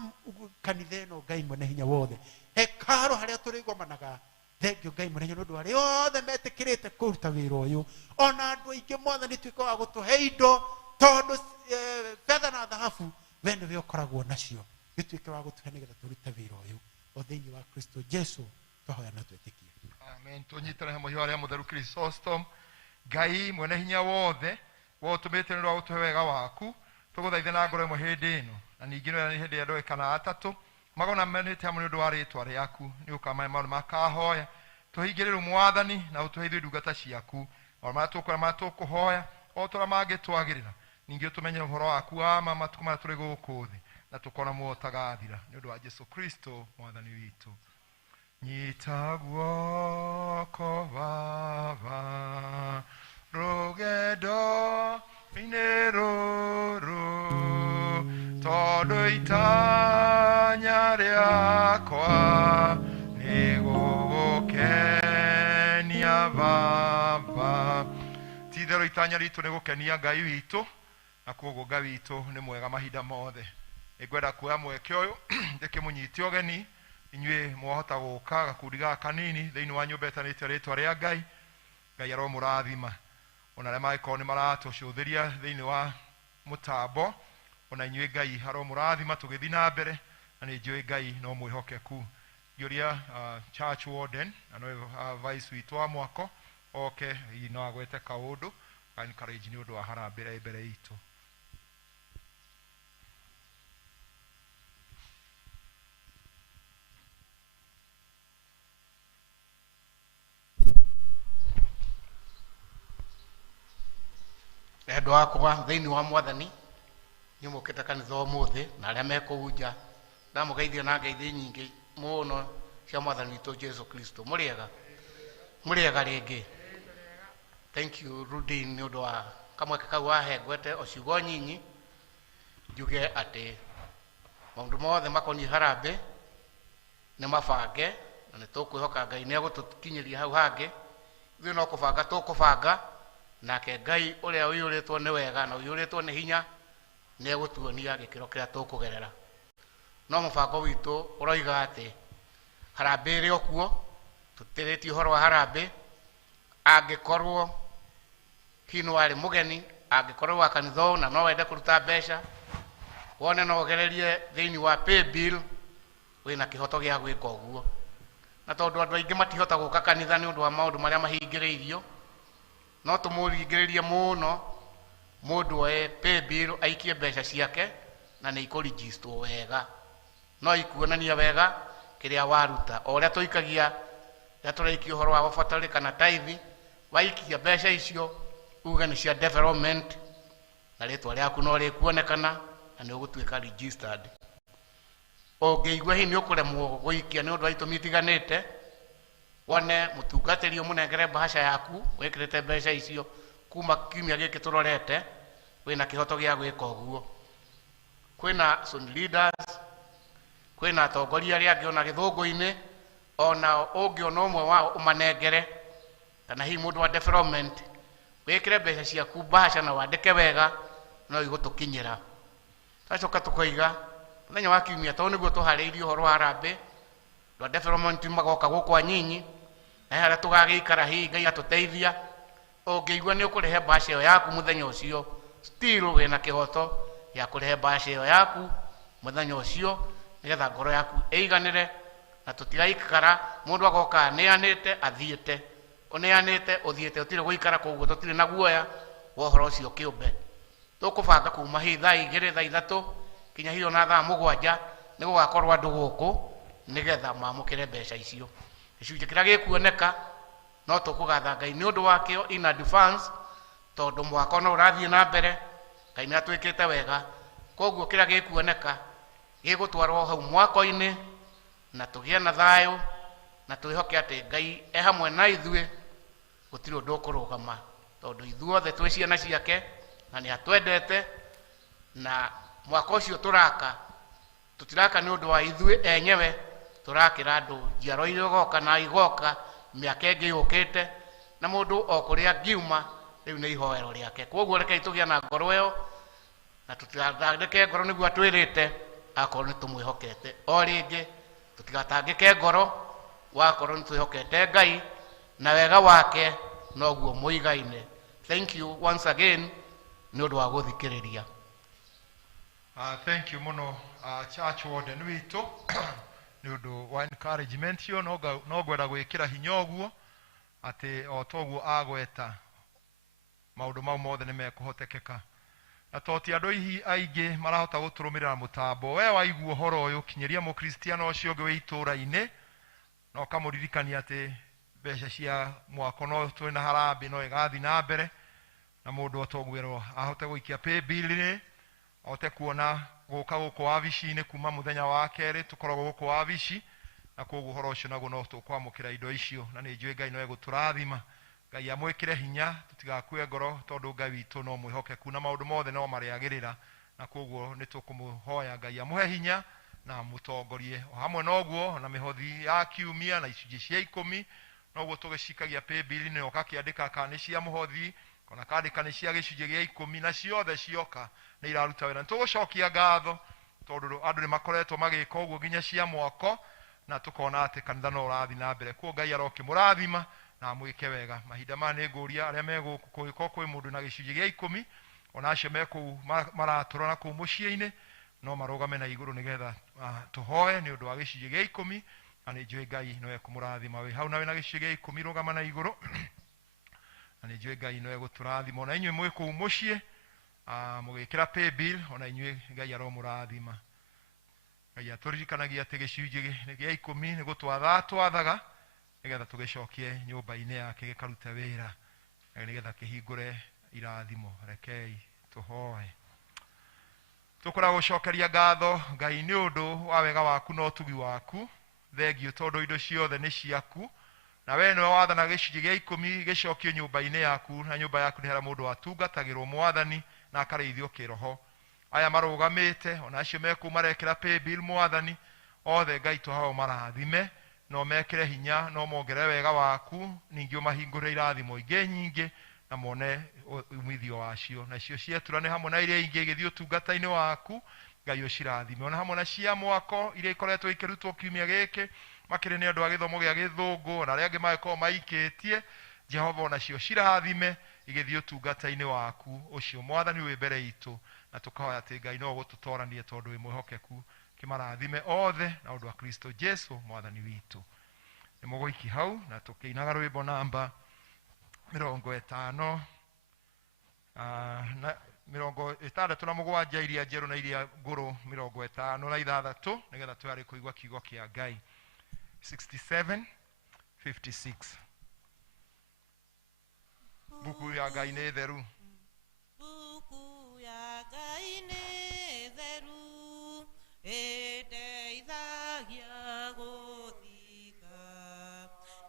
kanitha ĩno Ngai mwene hinya wothe hekaro haria turigomanaga. Thank you Ngai mwene hinya nĩ ũndũ wa arĩa othe metĩkĩrĩte kũruta wĩra ũyũ, ona andũ aingĩ Mwathani tuĩke wa gũtũhe indo tondũ betha na thahabu we nĩwe ũkoragwo nacio, gĩtuĩke wa gũtũhe nĩgetha tũrute wĩra ũyũ o thĩinĩ wa Kristo Jesu twahoya na twĩtĩkie. Amen. Tunyitane hamwe hiyo mutheru Chrysostom. Ngai mwene hinya wothe wotumite nĩ ũndũ wa gũtũhe wega waku tũgũthaithe na ngoro ĩmwe hĩndĩ ĩno na ningĩ nĩ hĩndĩ ya andũ kana atatũ magona menete hamwe nĩ ũndũ wa rĩĩtwa rĩaku nĩ ũkamahe maũndũ makahoya tũhingĩrĩrwo Mwathani na ũtũhe ithuĩ ndungata ciaku o marĩa tũkũhoya o tũrĩa mangĩtwagĩrĩra ningĩ ũtũmenye ũhoro waku wa ma matukũ marĩa tũrĩ gũkũ thĩ na tũkona muoyo ũtagathira nĩ ũndũ wa Jesũ Kristo Mwathani witũ. Nyita guoko Baba rũgendo-inĩ rũrũ tondũ itanya rĩakwa nĩ gũgũkenia Baba. Ti-itherũ itanya ritũ nĩ gũkenia Ngai witũ na koguo Ngai witũ nĩ mwega mahinda mothe. Nĩngwenda kuoya mweke ũyũ ndĩkĩmũnyitie ũgeni inyuĩ mwahota gũka gakundi gaka kanini thĩinĩ wa nyũmba ĩtanĩtio rĩĩtwa rĩa Ngai. Ngai aromũrathima ona arĩa mangĩkorwo nĩ maratũcũthĩria thĩinĩ wa mũtambo ona inyuĩ Ngai aromũrathima tũgĩthiĩ na mbere na nĩ njũĩ Ngai no mwĩhokeku. Ngĩũria church warden na no vice witũ wa mwako oke hihi no agwete kaũndũ encourage nĩ ũndũ wa harambĩ mbere itũ. Endwa wakwa thĩinĩ wa Mwathani nyumũkĩte kanitha ũmũthĩ na arĩa mekũu nja ndamũgeithia na ngeithi nyingĩ mũno cia Mwathani witũ Jesũ Kristo. Mũrĩega rĩngĩ. Thank you Rudin nĩ ũndũ wa kamweke kau wahengwete o ciugo nyinyi njuge atĩ maũndũ mothe makoniĩ harambĩ nĩ mabange na nĩ tũkwĩhoka Ngai nĩ egũtũkinyĩria hau hangĩ. Ithuĩ no kũbanga tũkũbanga nake Ngai ũrĩa ũiyũrĩtwo nĩ wega na ũiyũrĩtwo nĩ hinya nĩ egũtuonia gĩkĩro kĩrĩa tũkũgerera. No mũbango witũ ũroiga atĩ harambĩ ĩrĩ o kuo tũtĩrĩtie ũhoro wa harambĩ angĩkorwo hihi nĩ warĩ mũgeni angĩkorwo wa kanitha ũyũ na no wende kũruta mbeca wone no ũgererie thĩinĩ wa paybill wĩna kĩhoto gĩa gwĩka ũguo. Na tondũ andũ aingĩ matihota gũka kanitha nĩ ũndũ wa maũndũ marĩa mahingĩrĩirio no tũmũringĩrĩrie mũno mũndũ oe paybill aikie mbeca ciake na nĩ ikũregistrwo wega no ikuonania wega kĩrĩa waruta o ũrĩa tũikagia rĩrĩa tũraikia ũhoro wa ũbatari kana tithe waikia mbeca icio uga nĩ cia development na rĩtwa rĩaku no rĩkuonekana na nĩ ũgũtuĩka registered. Ũngĩigua hihi nĩ ũkũremwo gũikia nĩ ũndũ wa itũmi itiganĩte wone mũtungatĩri ũmũnengere bahasha yaku wĩkĩrĩte mbeca icio kuma kiumia gĩkĩ tũrorete wĩna kĩhoto gĩa gwĩka ũguo. Kwĩna son leaders kwĩna atongoria arĩa angĩ ona gĩthũngũ-inĩ ona ũngĩona ũmwe wao ũmanengere kana hihi mũndũ wa development wĩkĩre mbeca ciaku bahasha na wandĩke wega no igũtũkinyĩra. Twacoka tũkoiga mũthenya wa kiumia tondũ nĩguo tũharĩirie ũhoro wa harambĩ wa development magoka gũkũ anyinyi na harĩa tũgagĩikara hihi Ngai atũteithia. Ũngĩigua nĩ ũkũrehe bahasha ĩyo yaku mũthenya ũcio still wĩna kĩhoto gĩa kũrehe bahasha ĩyo yaku mũthenya ũcio nĩgetha ngoro yaku ĩiganĩre na tũtigaikara mũndũ agoka neanĩte athiĩte ũneanĩte ũthiĩte ũtirĩ gũikara koguo tũtirĩ na guoya wa ũhoro ũcio kĩũmbe. Tũkũbanga kuma hihi thaa 2 thaa 3 kinya hihi ona thaa 7 nĩ gũgakorwo andũ gũkũ nĩgetha mamũkĩre mbeca icio. Gĩcunjĩ kĩrĩa gĩkuoneka no tũkũgatha Ngai nĩ ũndũ wakĩo in advance tondũ mwaka no ũrathiĩ na mbere Ngai nĩ atwĩkĩte wega koguo kĩrĩa gĩkuoneka gĩgũtwarwo hau mwako-inĩ na tũgĩe na thayũ na twĩhoke atĩ Ngai e hamwe na ithuĩ gũtirĩ ũndũ ũkũrũgama tondũ ithuothe twĩ ciana ciake na nĩ atwendete, na mwaka ũcio tũraka tũtiraka nĩ ũndũ wa ithuĩ enyewe, tũrakĩra andũ njiaro iria igoka na igoka mĩaka ĩngĩ yũkĩte, na mũndũ o kũrĩa ngiuma rĩu nĩ ihoero rĩake. Koguo rekei tũgĩa na ngoro ĩyo na tũtigatangĩke ngoro, nĩguo atwĩrĩte akorwo nĩ tũmwĩhokete. O rĩngĩ tũtigatangĩke ngoro wakorwo nĩ twĩhokete Ngai na wega wake noguo mũigaine. Thank you once again nĩ ũndũ wa gũthikĩrĩria. Thank you muno church warden witũ nĩ ũndũ wa encouragement ĩyo. No ngwenda gwĩkĩra hinya ũguo atĩ o toguo agweta maũndũ mau mothe nĩ mekũhotekeka, na toti andũ aingĩ marahota gũtũrũmĩrĩra mũtambo. We waigua ũhoro ũyũ, kinyĩria mũkristiano ũcio ũngĩ wĩ itũũra-inĩ na ũkamũririkania atĩ mbeca cia mwako no twĩ na harambĩ no ĩgathiĩ na mbere, na mũndũ otogwĩrwo ahote gũikia paybill-inĩ, ahote kuona gũka gũkũ wabici-inĩ kuma mũthenya wa kerĩ tũkoragwo gũkũ wabici, na koguo ũhoro ũcio naguo no tũkwamũkĩra indo icio, na nĩ njũĩ Ngai no egũtũrathima. Ngai amwĩkĩre hinya, tũtigakue ngoro tondũ Ngai witũ no mwĩhokeku na maũndũ mothe no marĩagĩrĩra, na koguo nĩ tũkũmũhoya Ngai amũhe hinya na mũtongorie. O hamwe noguo na mĩhothi ya kiumia na icunjĩ cia 10 noguo tũgĩcikagia paybill-inĩ, ũgakĩandĩka kana nĩ cia mũhothi kana kandĩka nĩ cia gĩcunjĩ gĩa 10, na ciothe cioka nĩ iraruta wĩra. Nĩtũgũcokia ngatho tondũ andũ nĩ makoretwo magĩka ũguo nginya cia mwako, na tũkona atĩ kanitha no ũrathiĩ na mbere. Kuo Ngai arokĩmũrathima na mwĩke wega. Mahinda maya nĩ ngũria arĩa megũkũ kũngĩkorwo kwĩ mũndũ na gĩcunjĩ gĩa 10 ona acio mekũu maratũra na kũu mũciĩ-inĩ no marũgame na igũrũ nĩgetha tũhoe nĩ ũndũ wa gĩcunjĩ gĩa 10, na nĩ njũĩ Ngai no ekũmũrathima. Wĩ hau na wĩna gĩcunjĩ gĩa 10 rũgama na igũrũ na nĩ njũĩ Ngai no egũtũrathima. Ona inyuĩ mwĩ kũu mũciĩ mũgĩkĩra paybill, ona inyuĩ Ngai aromũrathima. Ngai atũririkanagia atĩ gĩcunjĩ gĩa 10 nĩ gũtwatha twathaga nĩgetha tũgĩcokie nyũmba-inĩ yake gĩkarute wĩra, nĩgetha kĩhingũre irathimo. Rekei tũhoe. Tũkũra gũcokeria ngatho Ngai nĩ ũndũ wa wega waku na ũtugi waku. Thengiũ tondũ indo ciothe nĩ ciaku, na we nĩwe wathana gĩcunjĩ gĩa 10 gĩcokio nyũmba-inĩ yaku, na nyũmba yaku nĩ harĩa mũndũ atungatagĩrwo Mwathani na akarĩithio kĩroho. Aya marũgamĩte ona acio mekũu marekĩra paybill Mwathani, othe Ngai tũhao marathime, no mekĩre hinya, no mongerere wega waku, ningĩ ũmahingũrĩre irathimo ingĩ nyingĩ na mone umithio wacio. Na cio cietura nĩ hamwe na iria ingĩ igĩthiĩ ũtungata-inĩ waku, Ngai ũcirathime. Ona hamwe na cia mwako iria ikoretwo ikĩrutwo kiumia gĩkĩ makĩrĩ nĩ andũ a gĩthomo gĩa gĩthũngũ na arĩa angĩ magĩkorwo maikĩtie, Jehova onacio cirathime igĩthiĩ ũtungata-inĩ waku ũcio. Mwathani wĩ mbere itũ, na tũkahoya atĩ Ngai no gũtũtoranie tondũ wĩ mwĩhokeku. Kĩmarathime othe na ũndũ wa Kristo Jesu Mwathani witũ. Nĩ mũgũiki hau na tũkĩinaga rwĩmbo namba 50 na 67 iria njerũ na iria ngũrũ 56 nĩgetha tware kũigua kiugo kĩa Ngai. 67:56. Buku ya Ngai nĩ theru. Buku ya Ngai nĩ theru, ĩteithagia gũthika,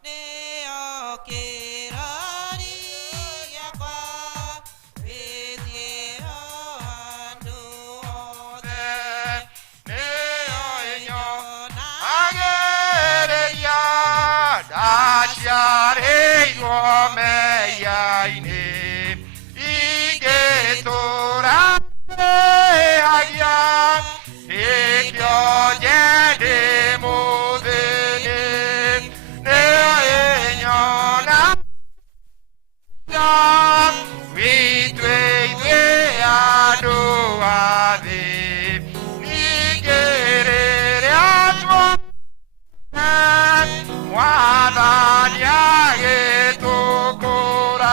nĩyo kĩrori gĩakwa, gĩthiĩ o handũ hothe, Nĩyo ĩnyonagĩrĩria ndaciarĩirwo mehia-inĩ, ingĩtũũra ndĩhagia, ĩkĩo nje ndĩ mũthĩni. Nĩyo ĩnyonaga witũ ithuĩ andũ a thĩ, ningĩ rĩrĩa tuona Mwathani agĩtũkũra,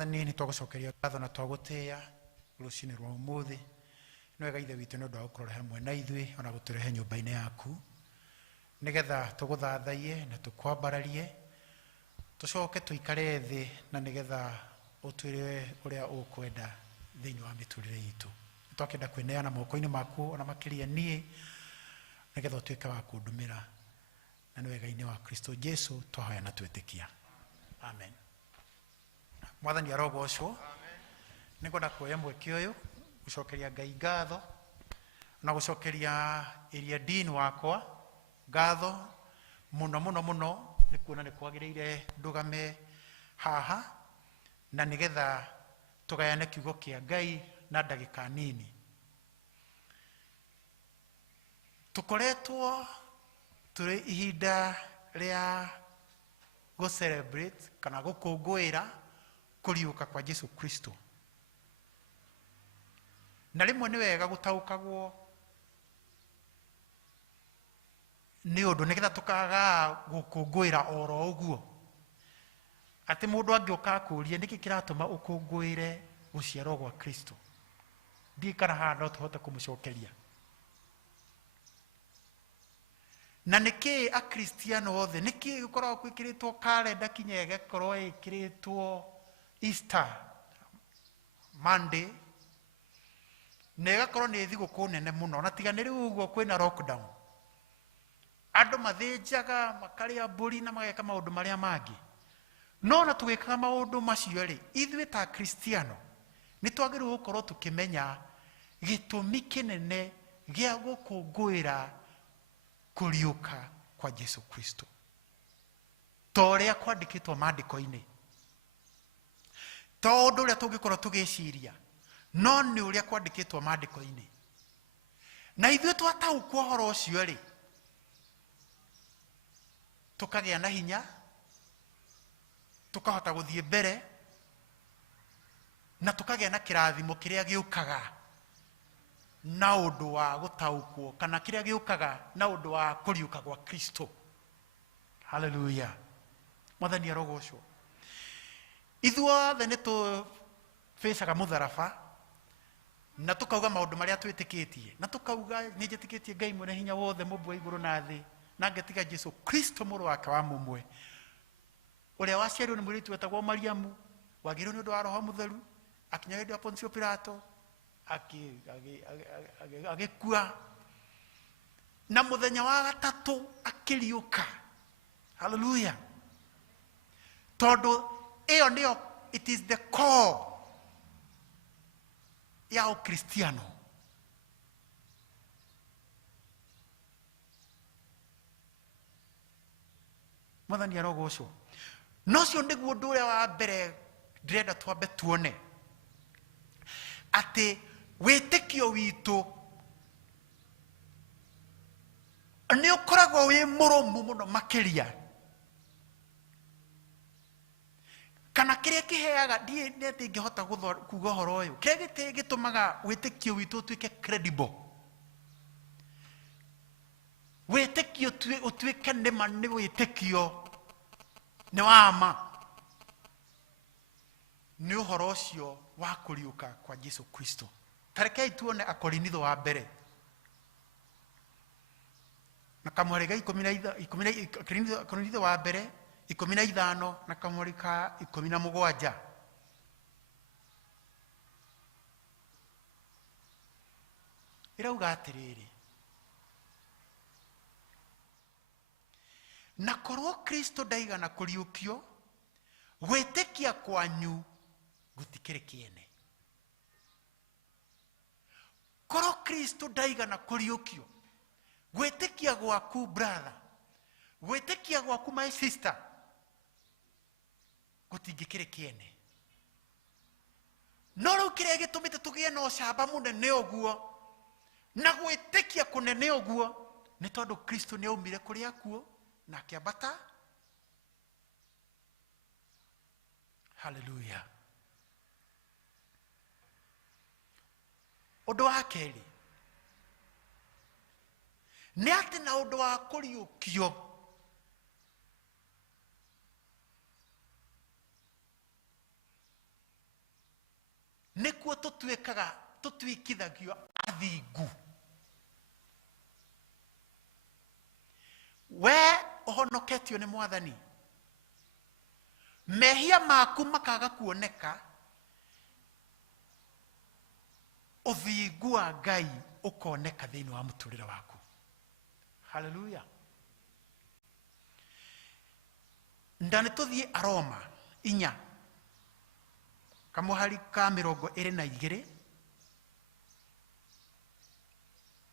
Mwathani nĩ twagũcokeria ngatho na twagũtĩĩa rũcinĩ rwa ũmũthĩ. Nĩ wega Ithe witũ nĩ ũndũ wa gũkorwo hamwe na ithuĩ ona gũtũrehe nyũmba-inĩ yaku nĩgetha tũgũthathaiye na tũkwambararie tũcoke tũikare thĩ na nĩgetha ũtwĩre ũrĩa ũkwenda thĩinĩ wa mĩtũrĩre itũ. Nĩ twakĩenda kwĩneana moko-inĩ maku ona makĩria niĩ nĩgetha ũtuĩke wa kũndũmĩra, na nĩ wega-inĩ wa Kristo Jesu twahoya na twĩtĩkia. Amen. Mwathani arogocwo. Nĩngwenda kuoya mweke ũyũ gũcokeria Ngai ngatho na gũcokeria area dean wakwa ngatho mũno mũno mũno nĩ kuona nĩ kwagĩrĩire ndũgame haha na nĩgetha tũgayane kiugo kĩa Ngai na ndagĩka nini. Tũkoretwo tũrĩ ihinda rĩa celebrate kana gũkũngũĩra kũriũka kwa Jesu Kristo, na rĩmwe nĩ wega gũtaũkagwo nĩ ũndũ nĩgetha tũkaga gũkũngũĩra oro ũguo atĩ mũndũ angĩũka akũrie nĩkĩ kĩratũma ũkũngũĩre gũciarwo gwa Kristo. Ndiĩ kana haha no tũhote kũmũcokeria. Na nĩkĩ akristiano othe nĩkĩ gũkorwo gwĩkĩrĩtwo kalenda kinya ĩgakorwo ĩkĩrĩtwo Easter Monday na ĩgakorwo nĩ thigũkũ nene mũno, na tiga nĩ rĩu ũguo kwĩna lockdown andũ mathĩnjaga makarĩa mbũri na mageka maũndũ marĩa mangĩ. No na tũgĩkaga maũndũ macio rĩ, ithuĩ ta kristiano nĩ twagĩrĩirwo gũkorwo tũkĩmenya gĩtũmi kĩnene gĩa gũkũngũĩra kũriũka kwa Jesu Kristo ta ũrĩa kwandĩkĩtwo maandĩko-inĩ, ta ũndũ ũrĩa tũngĩkorwo tũgĩciria, no nĩ ũrĩa kwandĩkĩtwo maandĩko-inĩ. Na ithuĩ twataũkwo ũhoro ũcio rĩ, tũkagĩa na hinya, tũkahota gũthiĩ mbere na tũkagĩa na kĩrathimo kĩrĩa gĩũkaga na ũndũ wa gũtaũkwo kana kĩrĩa gĩũkaga na ũndũ wa kũriũka gwa Kristo. Hallelujah. Mwathani arogocwo. Ithuothe nĩ tũfĩcaga mũtharaba na tũkauga maũndũ marĩa twĩtĩkĩtie, na tũkauga nĩ njĩtĩkĩtie Ngai mwene hinya wothe mũmbu wa igũrũ na thĩ, na ngetiga Jesu Kristo mũrũ wake wa mũmwe ũrĩa waciarirwo nĩ mũirĩtu wetagwo Mariamu, wagĩrĩirwo nĩ ũndũ wa Roho Mũtheru, akinya hĩndĩ ya Poncio Pilato agĩkua na mũthenya wa gatatũ akĩriũka. Hallelujah. Tondũ ĩyo nĩyo, it is the core ya ũkristiano. Mwathani arogocwo. Nocio nĩguo ũndũ ũrĩa wa mbere ndĩrenda twambe tuone atĩ wĩtĩkio witũ nĩ ũkoragwo wĩ mũrũmu mũno makĩria, kana kĩrĩa kĩheaga ndiĩ nĩ atĩ ingĩhota kuuga ũhoro ũyũ, kĩrĩa gĩtũmaga wĩtĩkio witũ ũtuĩke credible, wĩtĩkio ũtuĩke nĩma nĩ wĩtĩkio nĩ wama, nĩ ũhoro ũcio wa kũriũka kwa Jesu Kristo. Tarekei tuone Akorinitho wa mbere na kamweri ga 10, Akorinitho wa mbere 15 na kamweri ka 17. Irauga atĩrĩrĩ, na korwo Kristo ndaigana kũriũkio, gwĩtĩkia kwanyu gũtikĩrĩ kĩene. Korwo Kristo ndaigana kũriũkio, gwĩtĩkia gwaku brother, gwĩtĩkia gwaku my sister, gũtingĩkĩrĩ kĩene. No rĩu kĩrĩa gĩtũmĩte tũgĩe na ũcamba mũnene ũguo na gwĩtĩkia kũnene ũguo nĩ tondũ Kristo nĩ aumire kũrĩ akuo na akĩambata. Hallelujah. Ũndũ wa kerĩ nĩ atĩ na ũndũ wa kũriũkio nikuo tutuikithagio athingu. We uhonoketio ni Mwathani, mehia maku makaga kuoneka, uthingu wa Ngai ukoneka thiini wa muturire waku. Hallelujah. Ndani tuthie Aroma 4 kamuhari ka 22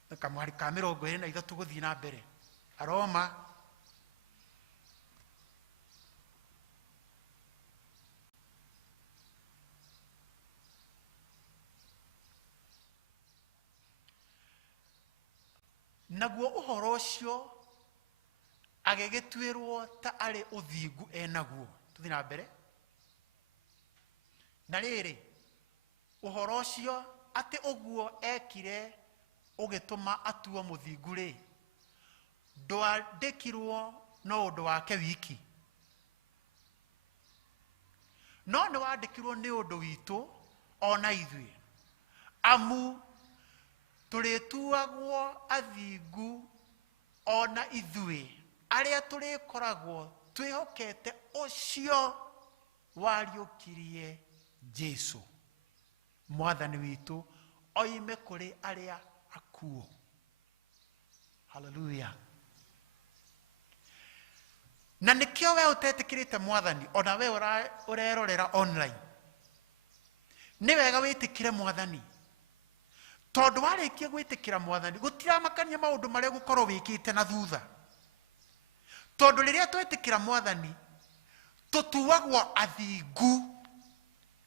na kamuhari ka 23 guthie na mbere. Aroma naguo uhoro ucio agegitwirwo ta ari uthingu enaguo. Tuthi na mbere. Na riri uhoro ucio ati uguo ekire ugituma atuo muthingu ri, ndwandikirwo no undu wake wiki, no ni wandikirwo ni undu witu ona ithui, amu turituagwo athingu ona ithui aria turikoragwo twihokete ucio wariukirie Jesu Mwathani witu oime kuri aria akuo. Hallelujah. Na nikio we utetikirite Mwathani, ona we urerorera online, ni wega witikire Mwathani, tondu warikia gwitikira Mwathani gutiramakania maundu maria gukorwo wikite na thutha. Tondu riria twetikira Mwathani tutuagwo athingu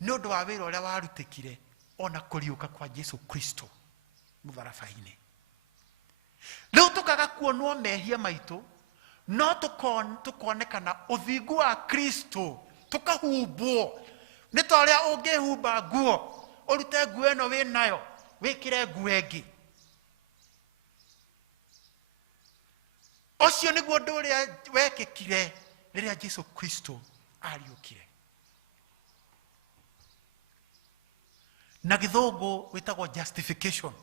ni undu wa wira uria warutikire ona kuriuka kwa Jesu Kristo mutharabaini. Riu tukaga kuonwo mehia maitu, no tukonekana uthingu wa Kristo, tukahumbwo ni ta uria ungihumba nguo, urute nguo ino wi nayo wikire nguo ingi. Ucio niguo ndu uria wekikire riria Jesu Kristo ariukire. Na githungu witagwo justification.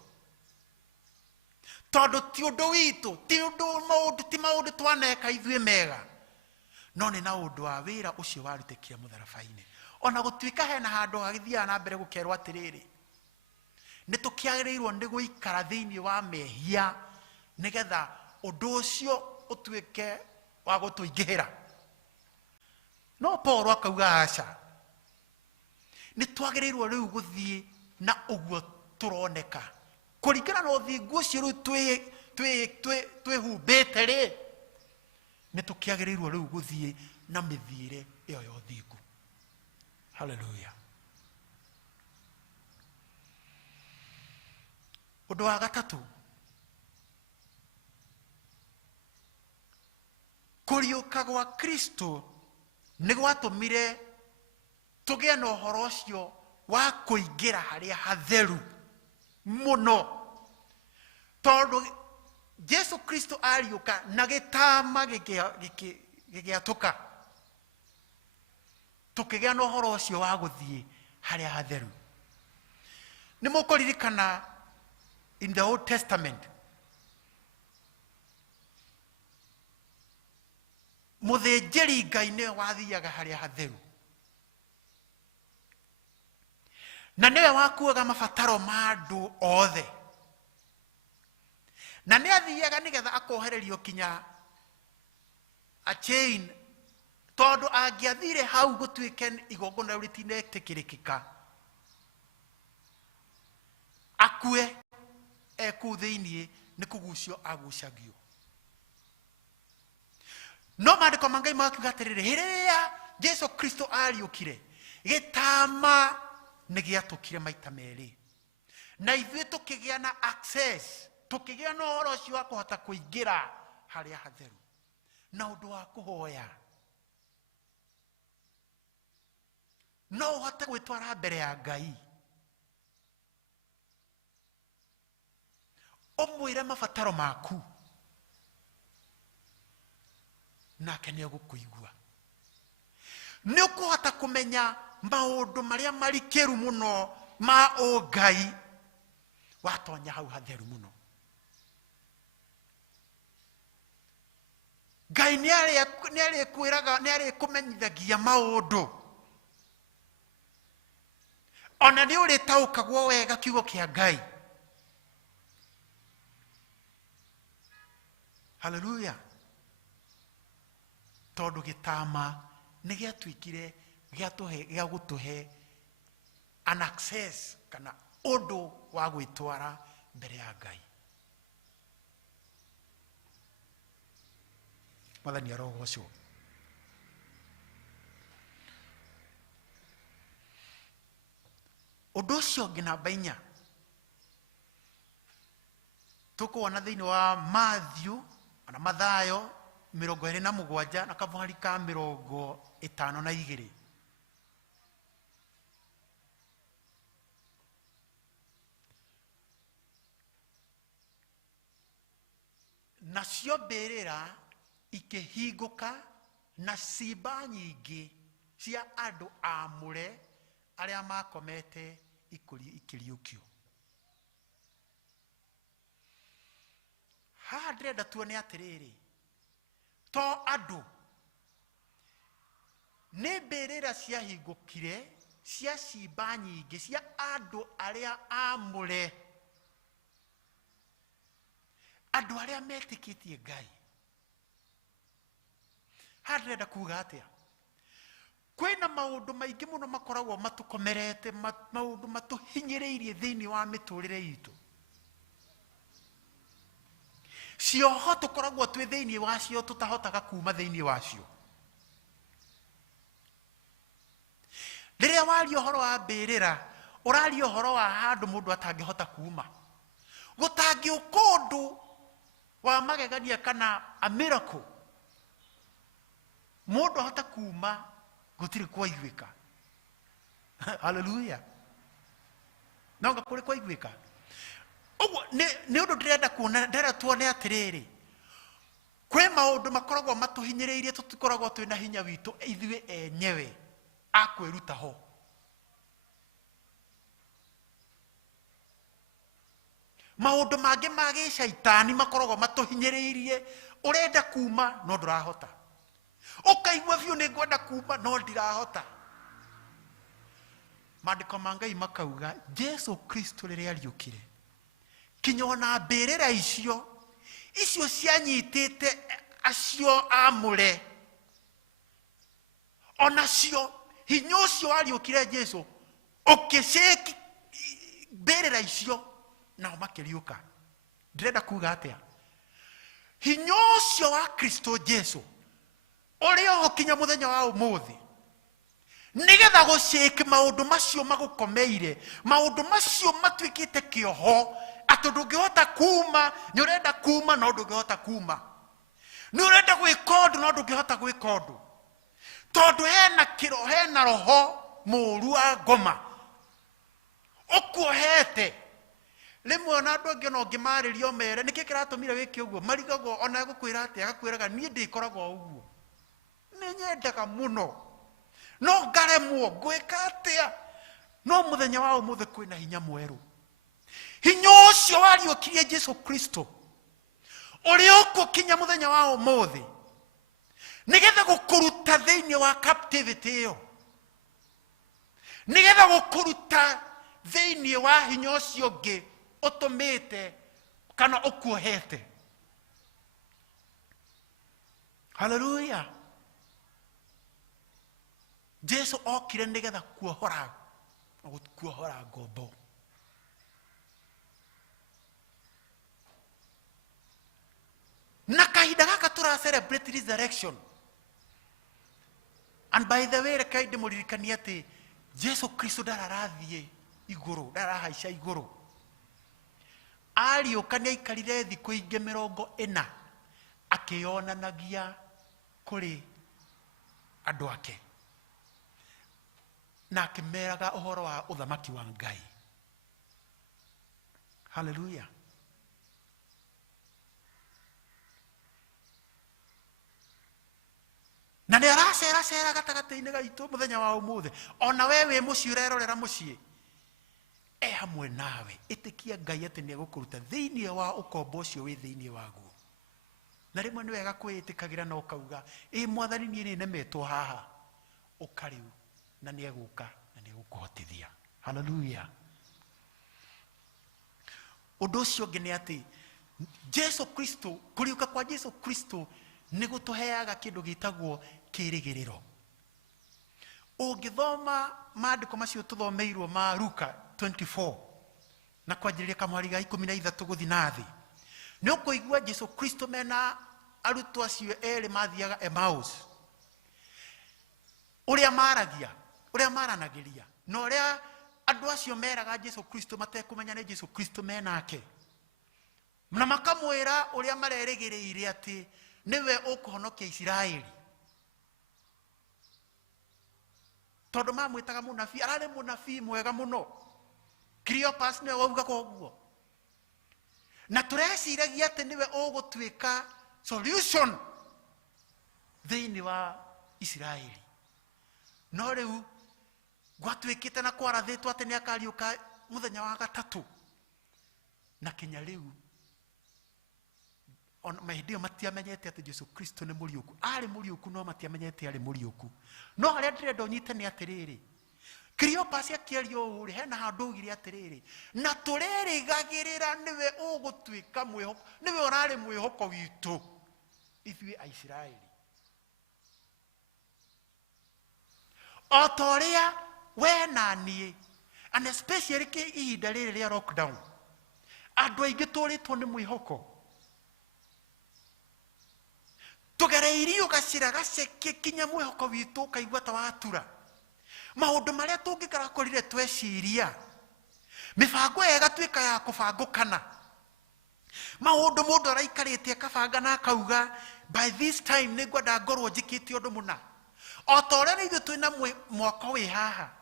Tondu ti undu witu, ti maundu twaneka ithui mega, no ni na undu wa wira ucio warutikire mutharabaini. Ona gutwika hena handu hagithia na mbere gukerwo atiriri, ni tukiagirirwo ni guikara thiini wa mehia nigetha undu ucio utwike wa gutuingihira. No Paulo akauga aca, ni twagirirwo riu guthie na uguo turoneka kuringana na uthingu ucio riu twihumbite ri, ni tukiagirirwo riu guthie na mithiire iyo ya uthingu. Hallelujah. Undu wa gatatu, kuriuka gwa Kristo ni gwatumire tugie na uhoro ucio wa kuingira haria hatheru muno. Tondu Jesu Kristo ariuka na gitama gigiatuka, tukigia na uhoro ucio wa guthie haria hatheru. Ni mukuririkana in the Old Testament, muthinjiri Ngai niwe wathiaga haria hatheru, na niwe wakuaga mabataro ma andu othe, na ni athiaga nigetha akohererio kinya a chain, tondu angiathire hau gutwike igongona riu ritinetikirikika, akue eku thiini ni kugucio agucagio. No maandiko mangai makiuga atiriri, hiria Jesu Kristo ariukire gitama ni giatukire maita meri, na ithuĩ tukigia na access, tukigia na uhoro ucio wa kuhota kuingira haria hatheru na undu wa kuhoya, no uhote gwitwara mbere ya Ngai umwire mabataro maku, nake ni egukuigua. Ni ukuhota kumenya maundu maria marikiru muno ma ũngai watonya hau hatheru mũno. Ngai nĩarĩkwĩraga, nĩarĩkũmenyithagia maũndũ. Ona nĩ ũrĩtaũkagwo wega kiugo kĩa Ngai. Hallelujah. Tondũ gĩtama nĩ gĩatuĩkire gĩa gũtũhe an access kana ũndũ wa gwĩtwara mbere ya Ngai. Mwathani arogocwo. Ũndũ ũcio ũngĩ namba 4 tũkuona thĩinĩ wa Matthew na Mathayo 27 na kabũhari ka 52. Nacio mbĩrĩra ikĩhingũka na ciimba nyingĩ cia andũ aamũre arĩa makomete ikĩriũkio. Haha ndĩrenda tuone atĩrĩrĩ, to andũ nĩ mbĩrĩra ciahingũkire cia ciimba nyingĩ cia andũ arĩa aamũre, andũ arĩa metĩkĩtie Ngai. Haha ndĩrenda kuuga atĩa? Kwĩna maũndũ maingĩ mũno makoragwo matũkomerete, maũndũ matũhinyĩrĩirie thĩinĩ wa mĩtũrĩre itũ. Cioho tũkoragwo twĩ thĩinĩ wacio tũtahotaga kuuma thĩinĩ wacio. Rĩrĩa waria ũhoro wa mbĩrĩra, ũraria ũhoro wa handũ mũndũ atangĩhota kuuma. Gũtangĩũka ũndũ wa magegania kana a miracle, mũndũ ahota kuuma gũtirĩ kwaiguĩka. Hallelujah. Nonga kũrĩ kwaiguĩka. Ũguo nĩ ũndũ ndĩrenda kuona, ndĩrenda tuone atĩrĩrĩ, kwĩ maũndũ makoragwo matũhinyĩrĩirie tũtikoragwo twĩna hinya witũ ithuĩ enyewe a kwĩruta ho. Maũndũ mangĩ ma gĩcaitani makoragwo matũhinyĩrĩirie, ũrenda kuuma no ndũrahota. Ũkaigua biũ nĩ ngwenda kuuma no ndirahota. Maandĩko ma Ngai makauga Jesu Kristo rĩrĩa ariũkire, kinya ona mbĩrĩra icio cianyitĩte acio aamũre, onacio hinya ũcio ariũkire Jesu ũkĩceki mbĩrĩra icio nao makĩriũka. Ndĩrenda kuuga atĩa? Hinya ũcio wa Kristo Jesu ũrĩ oho kinya mũthenya wa ũmũthĩ, nĩgetha gũceki maũndũ macio magũkomeire, maũndũ macio matuĩkĩte kĩoho, atĩ ndũngĩhota kuuma, nĩ ũrenda kuuma no ndũngĩhota kuuma, nĩ ũrenda gwĩka ũndũ no ndũngĩhota gwĩka ũndũ, tondũ hena roho mũũru wa ngoma ũkuohete. Rĩmwe ona andũ angĩ no ngĩmarĩrio mere nĩkĩ kĩratũmire wĩke ũguo, marigagwo ona gũkwĩra atĩ agakwĩraga niĩ ndĩkoragwo ũguo, nĩ nyendaga mũno no ngaremwo ngwĩka atĩa. No mũthenya wa ũmũthĩ kwĩna hinya mwerũ, hinya ũcio wariũkirie Jesu Kristo ũrĩ ũkũkinya mũthenya wa ũmũthĩ, nĩgetha gũkũruta thĩinĩ wa captivity ĩyo, nĩgetha gũkũruta thĩinĩ wa hinya ũcio ũngĩ ũtũmĩte kana ũkuohete. Hallelujah. Jesu okire nĩgetha kuohora ngombo. Na kahinda gaka tũra celebrate resurrection. And by the way, reke ndĩmũririkanie atĩ Jesu Kristo ndararathiĩ igũrũ, ndarahaica igũrũ. Ariũka nĩ aikarire thikũ ingĩ 40 akĩonanagia kũrĩ andũ ake na akĩmeraga ũhoro wa ũthamaki wa Ngai. Hallelujah. Na nĩ aracera gatagatĩ-inĩ gaitũ mũthenya wa ũmũthĩ. Ona we wĩ mũciĩ ũrerorera mũciĩ, hamwe nawe. Ĩtĩkia Ngai atĩ nĩ egũkũruta thĩinĩ wa ũkombo ũcio wĩ thĩinĩ waguo. Na rĩmwe nĩ wega kwĩĩtĩkagĩra na ũkauga, Mwathani niĩ nĩ nemetwo haha. Ũkariu na nĩ egũka na nĩ egũkũhotithia. Hallelujah. Ũndũ ũcio ũngĩ nĩ atĩ Jesu Kristo, kũriũka kwa Jesu Kristo nĩ gũtũheaga kĩndũ gĩtagwo kĩĩrĩgĩrĩro. Ũngĩthoma maandĩko macio tũthomeirwo ma Luka 24 na kwanjĩrĩria kamwari ga 13 gũthiĩ na thĩ, nĩ ũkũigua Jesu Kristo mena arutwo acio erĩ mathiaga Emmaus, ũrĩa maragia, ũrĩa maranagĩria, na ũrĩa andũ acio meraga Jesu Kristo matekũmenya nĩ Jesu Kristo menake, na makamwĩra ũrĩa marerĩgĩrĩire atĩ niwe ũkũhonokia Isiraeli. Tondũ mamwĩtaga mũnabii, ararĩ mũnabii mwega mũno. Cleopas nĩwe waugaga ũguo. Na tũreciragia atĩ niwe ũgũtuĩka solution thĩinĩ wa Isiraeli. No rĩu gwatuĩkĩte na kwarathĩtwo atĩ nĩ akariũka mũthenya wa gatatũ. Na kinya rĩu mahĩndĩ ĩyo matiamenyete atĩ Jesu Kristo nĩ mũriũku. Arĩ mũriũku no matiamenyete arĩ mũriũku. No harĩa ndĩrenda ũnyite nĩ atĩrĩrĩ, Cleopas akĩaria ũũ rĩ, hena handũ augire atĩrĩrĩ, na tũrerĩgagĩrĩra niwe ũgũtuĩka mwĩhoko, niwe ũrarĩ mwĩhoko witũ ithuĩ Aisiraeli. O ta ũrĩa we na niĩ, and especially ihinda rĩrĩ rĩa lockdown, andũ aingĩ tũrĩtwo nĩ mwĩhoko. Tũgereirio gacĩra gaceke kinya mwĩhoko witũ ũkaigua ta watura. Maũndũ marĩa tũngĩkarakorire tweciria, mĩbango ĩyo ĩgatuĩka ya kũbangũkana. Maũndũ mũndũ araikarĩtie akabanga na akauga, by this time nĩ ngwenda ngorwo njĩkĩte ũndũ mũna. O ta ũrĩa ithuĩ twĩna mwako wĩ haha,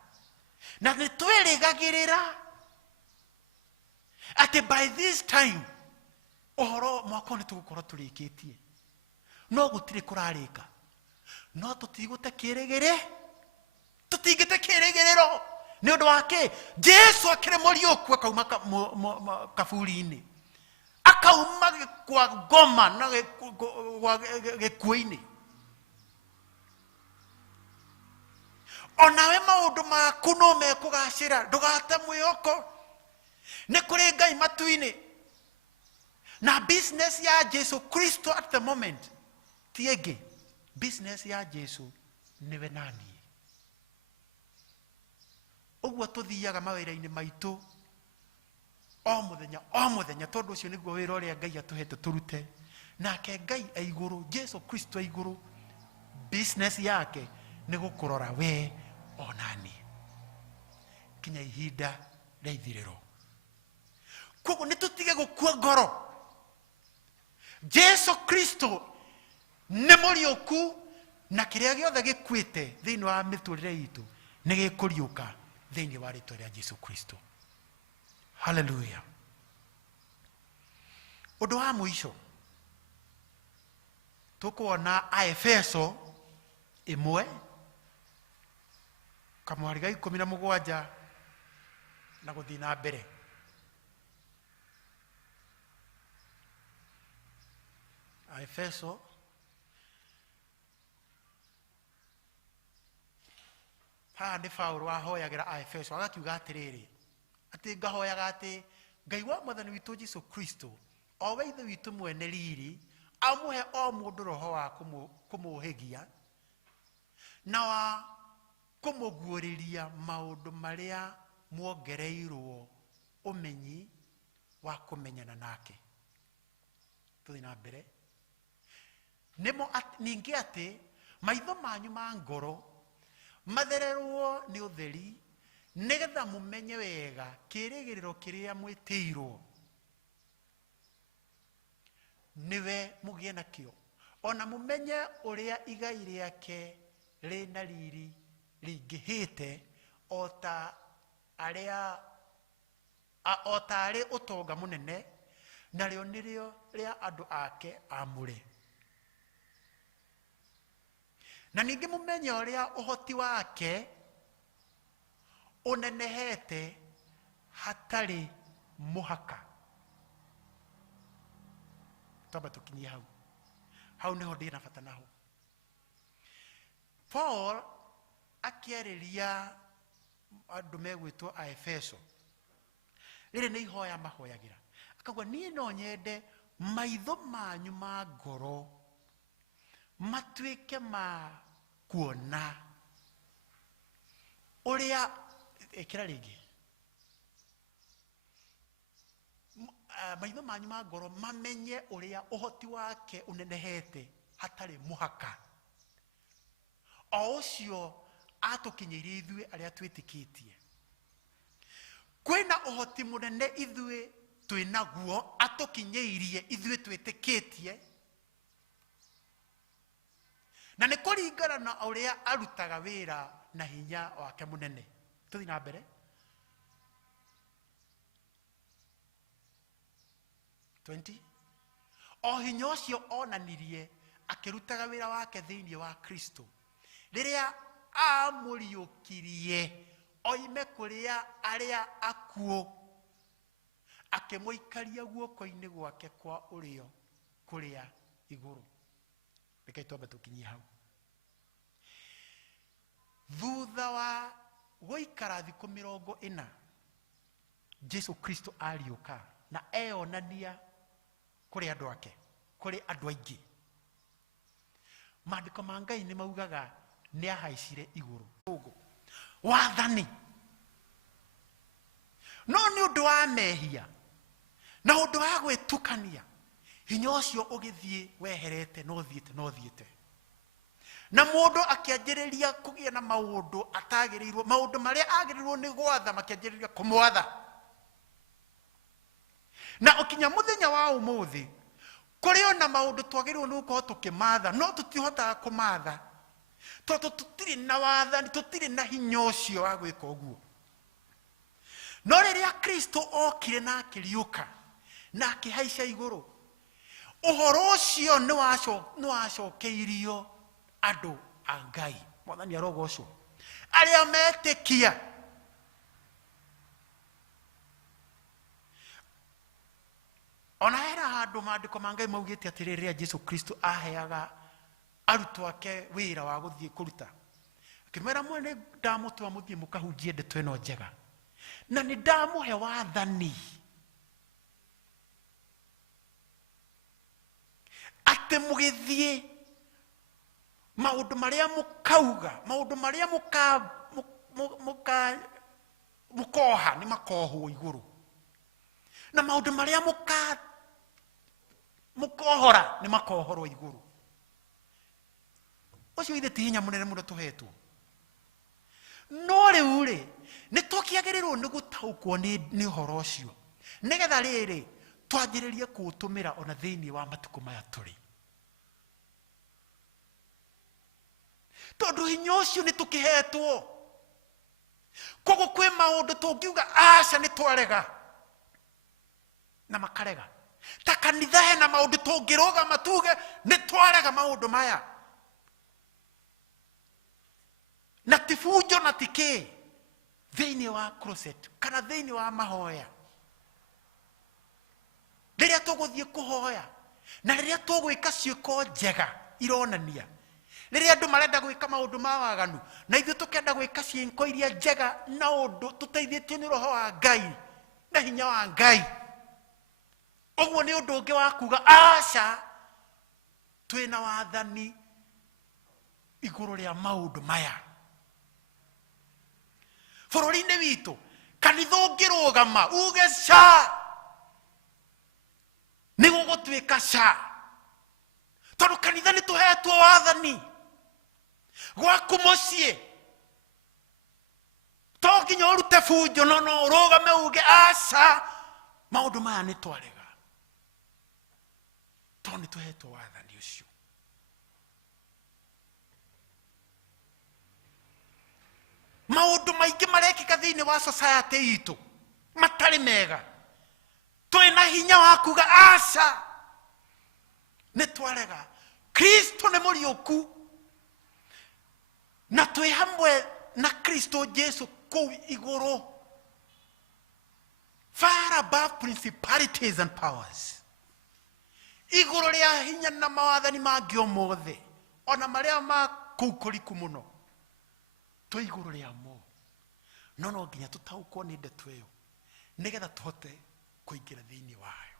na nĩ twĩrĩgagĩrĩra atĩ by this time ũhoro mwako nĩ tũgũkorwo tũrĩkĩtie. No gũtirĩ kũrarĩka. No tũtigũte kĩĩrĩgĩrĩro. Tũtingĩte kĩĩrĩgĩrĩro. Nĩ ũndũ wa kĩ? Jesu akĩrĩ mũriũku akauma kaburi-inĩ. Akauma kwa ngoma na gĩkuũ-inĩ. Onawe maũndũ maku no mekũgacĩra. Ndũgate mwĩhoko. Nĩ kũrĩ Ngai matu-inĩ. Na business ya Jesu Kristo at the moment, tiege business ya Jesu niwe nani. Ũguo tũthiaga mawĩra-inĩ maitũ o mũthenya tondũ ũcio nĩguo wĩra ũrĩa Ngai atũhete tũrute. Nake Ngai aigũrũ, Jesu Kristo aigũrũ, business yake nĩ gũkũrora we o nani kinya ihinda rĩa ithirĩro. Koguo nĩ tũtige gũkua ngoro. Jesu Kristo nĩ mũriũku, na kĩrĩa gĩothe gĩkuĩte thĩinĩ wa mĩtũrĩre itũ nĩ gĩkũriũka thĩinĩ wa rĩĩtwa rĩa Jesu Kristo. Hallelujah. Ũndũ wa mũico tũkuona Aefeso 1 kamwari ga 17 na gũthiĩ na mbere. Aefeso haha nĩ Paulo ahoyagĩra Aefeso agakiuga atĩrĩrĩ, atĩ ngahoyaga atĩ Ngai wa Mwathani witũ Jesu Kristo, o we ithe witũ mwene riri, amũhe o mũndũ roho wa kũmũũhĩgia na wa kũmũguũrĩria maũndũ marĩa muongereirwo ũmenyi wa kũmenyana nake. Tũthiĩ na mbere. Ningĩ atĩ maitho manyu ma ngoro mathererwo nĩ ũtheri, nĩgetha mũmenye wega kĩĩrĩgĩrĩro kĩrĩa mwĩtĩirwo, niwe mũgĩe nakĩo, ona mũmenye ũrĩa igai rĩake rĩna riri rĩingĩhĩte, o ta arĩ ũtonga mũnene, narĩo nĩrĩo rĩa andũ ake amũre. Na ningĩ mũmenye ũrĩa ũhoti wake ũnenehete hatari muhaka. Twamba tukinyie hau niho ndina bata naho. Paul akĩarĩria andũ megwĩtwo a Efeso, rĩrĩ nĩ ihoya mahoyagĩra, akauga niĩ no nyende maitho manyu ma ngoro matuĩke ma kuona ũrĩa ĩkĩra rĩngĩ, maitho manyu ma ngoro mamenye ũrĩa ũhoti wake ũnenehete hatarĩ mũhaka, o ũcio atũkinyĩirie ithuĩ arĩa twĩtĩkĩtie. Kwĩna ũhoti mũnene ithuĩ twĩnaguo atũkinyĩirie ithuĩ twĩtĩkĩtie, na nĩ kũringana na ũrĩa arutaga wĩra na hinya wake mũnene. Tũthiĩ na mbere. 20. O hinya ũcio onanirie akĩrutaga wĩra wake thĩinĩ wa Kristo rĩrĩa amũriũkirie oime kũrĩa arĩa akuũ akĩmũikaria guoko-inĩ gwake kwa ũrĩo kũrĩa igũrũ. Rekei twambe tũkinyie hau. Thutha wa gũikara thikũ 40 Jesu Kristo ariũka na eyonania kũrĩ andũ ake, kũrĩ andũ aingĩ. Maandĩko ma Ngai nĩ maugaga nĩ ahaicire igũrũ. Wathani no nĩ ũndũ wa mehia na ũndũ wa gwĩtukania, hinya ũcio ũgĩthiĩ weherete, no thiĩte na mũndũ akĩanjĩrĩria kũgĩa na maũndũ atagĩrĩirwo, maũndũ marĩa agĩrĩirwo nĩ gwatha makĩanjĩrĩria kũmwatha. Na ũkinya mũthenya wa ũmũthĩ kũrĩ ona maũndũ twagĩrĩirwo nĩ gũkorwo tũkĩmatha, no tũtihotaga kũmatha tondũ tũtirĩ na wathani, tũtirĩ na hinya ũcio wa gwĩka ũguo. No rĩrĩa Kristo okire na akĩriũka na akĩhaica igũrũ, ũhoro ũcio nĩ wacokeirio andũ a Ngai. Mwathani arogocwo. Arĩa metĩkia. Ona hera handũ maandĩko ma Ngai maugĩte atĩ rĩrĩa Jesu Kristo aheaga arutwo ake wĩra wa gũthiĩ kũruta, akĩmera mwene ndamũtũma mũthiĩ mũkahunjie ndeto ĩno njega, na nĩ ndamũhe wathani atĩ mũgĩthiĩ maũndũ marĩa mũkauga, maũndũ marĩa mũkoha nĩ makohwo igũrũ, na maũndũ marĩa mũkohora nĩ makohorwo igũrũ. Ũcio ithe ti hinya mũnene mũno tũhetwo. No rĩu rĩ, nĩ tũkĩagĩrĩrwo nĩ gũtaũkwo nĩ ũhoro ũcio, nĩgetha rĩrĩ twanjĩrĩrie kũũtũmĩra ona thĩinĩ wa matukũ maya tũrĩ. Tondũ hinya ũcio nĩ tũkĩhetwo. Koguo kwĩ maũndũ tũngiuga aca nĩ twarega na makarega. Ta kanitha hena maũndũ tũngĩrũgama tuge nĩ twarega maũndũ maya. Na tifunjo na tikĩ thĩinĩ wa closet kana thĩinĩ wa mahoya. Rĩrĩa tũgũthiĩ kũhoya na rĩrĩa tũgwĩka ciĩko njega ironania, rĩrĩa andũ marenda gwĩka maũndũ ma waganu na ithuĩ tũkenda gwĩka ciĩko iria njega na ũndũ tũteithĩtio nĩ Roho wa Ngai na hinya wa Ngai, ũguo nĩ ũndũ ũngĩ wa kuga aca twĩna wathani igũrũ rĩa maũndũ maya. Bũrũri-inĩ witũ kanitha ũngĩrũgama uge ca nĩ gũgũtuĩka ca, tondũ kanitha nĩ tũhetwo wathani. Gwaku mũciĩ to nginya ũrute bunjo, no ũrũgame uge aca maũndũ maya nĩ twarega, tondũ nĩ tũhetwo wathani ũcio. Maũndũ maingĩ marekĩka thĩinĩ wa society itũ matarĩ mega, twĩna hinya wa kuga aca nĩ twarega. Kristo nĩ mũriũku na twĩ hamwe na Kristo Jesu kũu igũrũ. above principalities and powers. Iguru ria hinya na mawathani mangi o mothe ona maria ma kukuriku muno tu iguru ria mo no nginya tutaukwo ni ndeto iyo nigetha tuhote kuingira thiini wayo.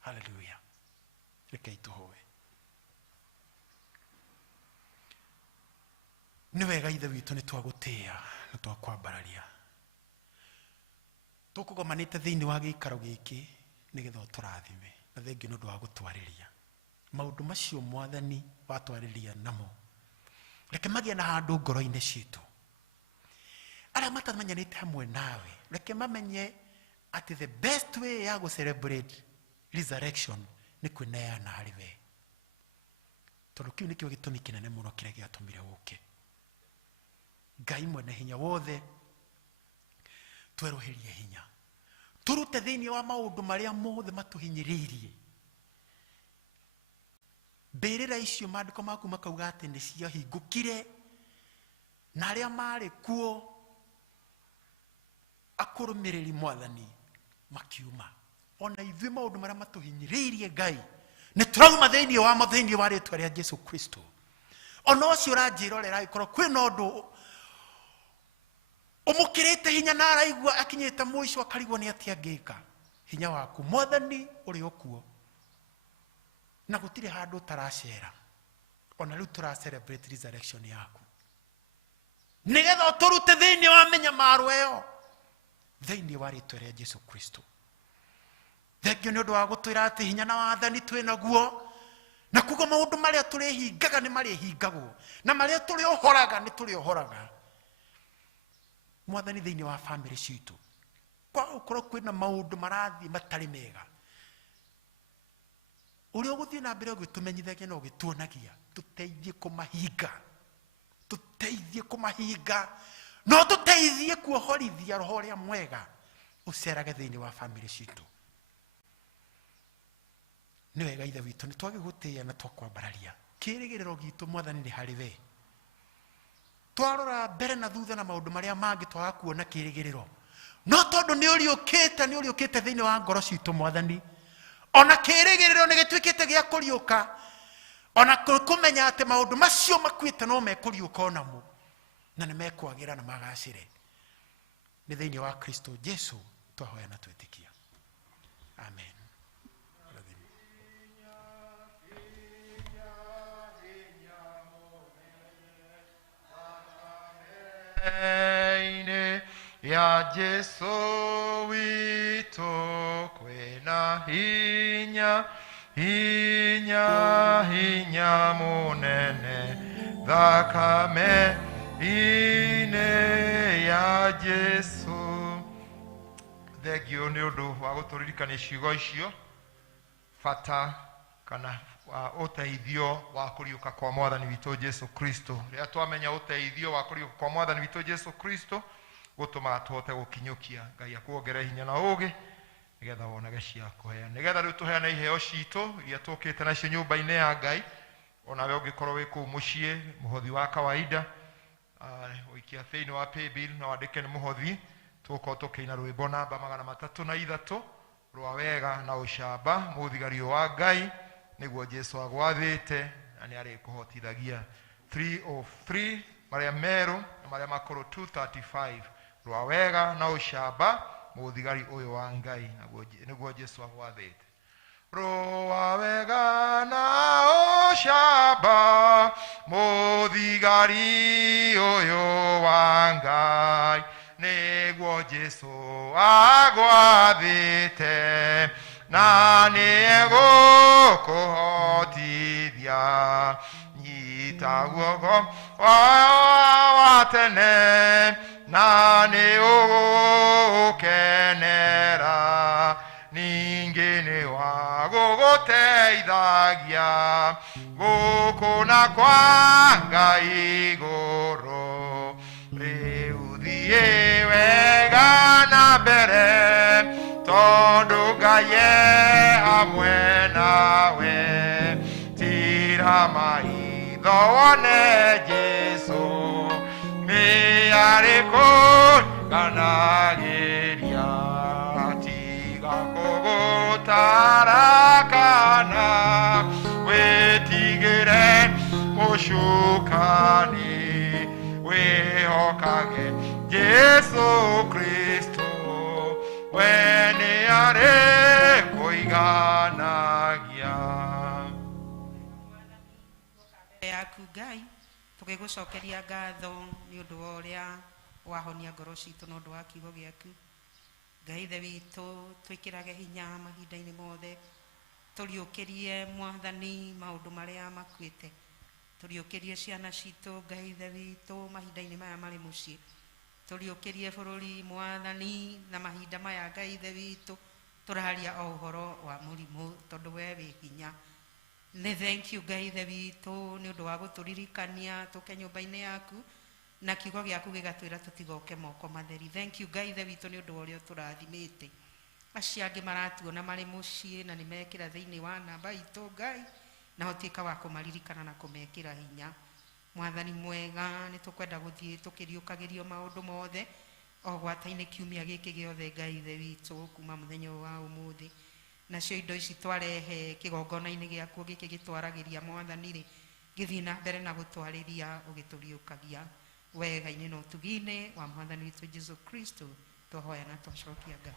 Hallelujah. Rekei tuhoe. Ni wega ithe witu ni twagutia na twakwambararia tukugomanite thiini wa giikaro giki nigetha uturathime na thengi no ndwa gutwariria maundu macio mwathani watwariria namo reke magie na handu ngoro-ini citu aria matamanyanite hamwe nawe reke mamenye ati the best way ya go celebrate resurrection ni kwineana harĩ we tondu kiu nikio gitumi kinene muno kiria giatumire uke. Ngai mwene hinya wothe tweroherie hinya turute thiini wa maundu maria mothe matuhinyiririe. Mbirira icio maandiko maku makauga ati ni cia hingukire na aria mari kuo akurumiriri mwathani makiuma. Ona ithuĩ maundu maria matuhinyiririe Ngai ni turauma thiini wa mathiini wa ritwa ria Jesu Kristo. Ona ucio uranjirorera ikorwo kwina undu umukirite hinya na araigua akinyite muico akarigwo ni atia ngika. Hinya waku mwathani uri okuo na gutire handu taracera. Ona riu tura celebrate resurrection yaku nigetha uturute thiini wa menyamaro iyo thiini wa ritwa ria Jesu Kristo. Thengio ni undu wa gutwira ati hinya na wathani twinaguo na kugo maundu maria turi hingaga ni mari hingagwo na maria turi ohoraga ni turi ohoraga. Mwathani thiini wa family citu kwa ukorwo kwina maundu marathi matari mega uri uguthie na mbere ugitumenyithagia na ugituonagia tuteithie kumahinga no tuteithie kuohorithia roho ria mwega ucerage thiini wa family citu. Ni wega ithe witu ni twagigutia na twakwambararia kirigiriro gitu mwathani ni hari we twarora mbere na thutha na maundu maria mangi twagakuona kirigiriro no tondu ni uriukite thiini wa ngoro citu mwathani ona kirigiriro ni gitwikite gia kuriuka ona kumenya ati maundu macio makwite no mekuriuka onamo na ni mekwagira na magacire. Ni thiini wa Kristo Jesu twahoya na twitikia. Amen. Ya Jesu wito kwena hinya munene thakame ine ya Jesu. Thengio ni undu wa guturirikania ciugo icio fata kana uteithio wa kuriuka kwa mwathani witu Jesu Kristo. Ria twamenya uteithio wa kuriuka kwa mwathani witu Jesu Kristo gutuma tuhote gukinyukia Ngai akuongere hinya na ugi nigetha wonage cia kuhea nigetha riu tuheana iheo citu iria tukite nacio nyumba-ini ya Ngai. Onawe ungikorwo wi kuu mucii muhothi wa kawaida uikia thiini wa paybill na wandike ni muhothi tuko tukiina rwimbo namba 303 rwa wega na ucamba muthigari wa Ngai niguo Jesu agwathite na ni ari kuhotithagia 303 maria meru na maria makuru 235 rwa wega na ucamba muthigari uyu wa Ngai niguo Jesu agwathite. Rwa wega na ucamba muthigari uyu wa Ngai niguo Jesu agwathite na niegukuhotithia nyita guoko wa tene na niugukenera ningi ni wa guguteithagia gukuna kwa Ngai iguru riu thie wega na mbere tondu Ngai hamwe nawe tira maitho wone Jesu miariko kanagiria wathani wihokage Jesu Kristo we nĩ arĩ kũiganagia. yaku Ngai tũgĩgũcokeria ngatho nĩ ũndũ wa ũrĩa wahonia ngoro citũ na ũndũ wa kiugo gĩaku. Ngai ithe witũ twĩkĩrage hinya mahinda-inĩ mothe tũriũkĩrie Mwathani maũndũ marĩa makuĩte, tũriũkĩrie ciana citũ Ngai ithe witũ mahinda-inĩ maya marĩ mũciĩ, tũriũkĩrie bũrũri Mwathani na mahinda maya Ngai ithe witũ tũraria o ũhoro wa mũrimũ tondũ we wĩ hinya. Nĩ thank you Ngai ithe witũ nĩ ũndũ wa gũtũririkania tũke nyũmba-inĩ yaku na kiugo gĩaku gĩgatwĩra tũtigoke moko matheri. Thank you Ngai ithe witũ nĩ ũndũ wa ũrĩa tũrathimĩte. Acio angĩ maratuona marĩ mũciĩ na nĩ mekĩra thĩinĩ wa namba itũ Ngai na ũtuĩka wa kũmaririkana na kũmekĩra hinya. Mwathani mwega nĩ tũkwenda gũthiĩ tũkĩriũkagĩrio maũndũ mothe o gwata-inĩ kiumia gĩkĩ gĩothe Ngai ithe witũ kuma mũthenya wa ũmũthĩ. Nacio indo ici twarehe kĩgongona-inĩ gĩaku gĩkĩ gĩtwaragĩria Mwathani rĩ gĩthiĩ na mbere na gũtwarĩria ũgĩtũriũkagia wega-inĩ na ũtugi-inĩ wa Mwathani witũ Jesu Kristo twahoya na twacokia Ngai.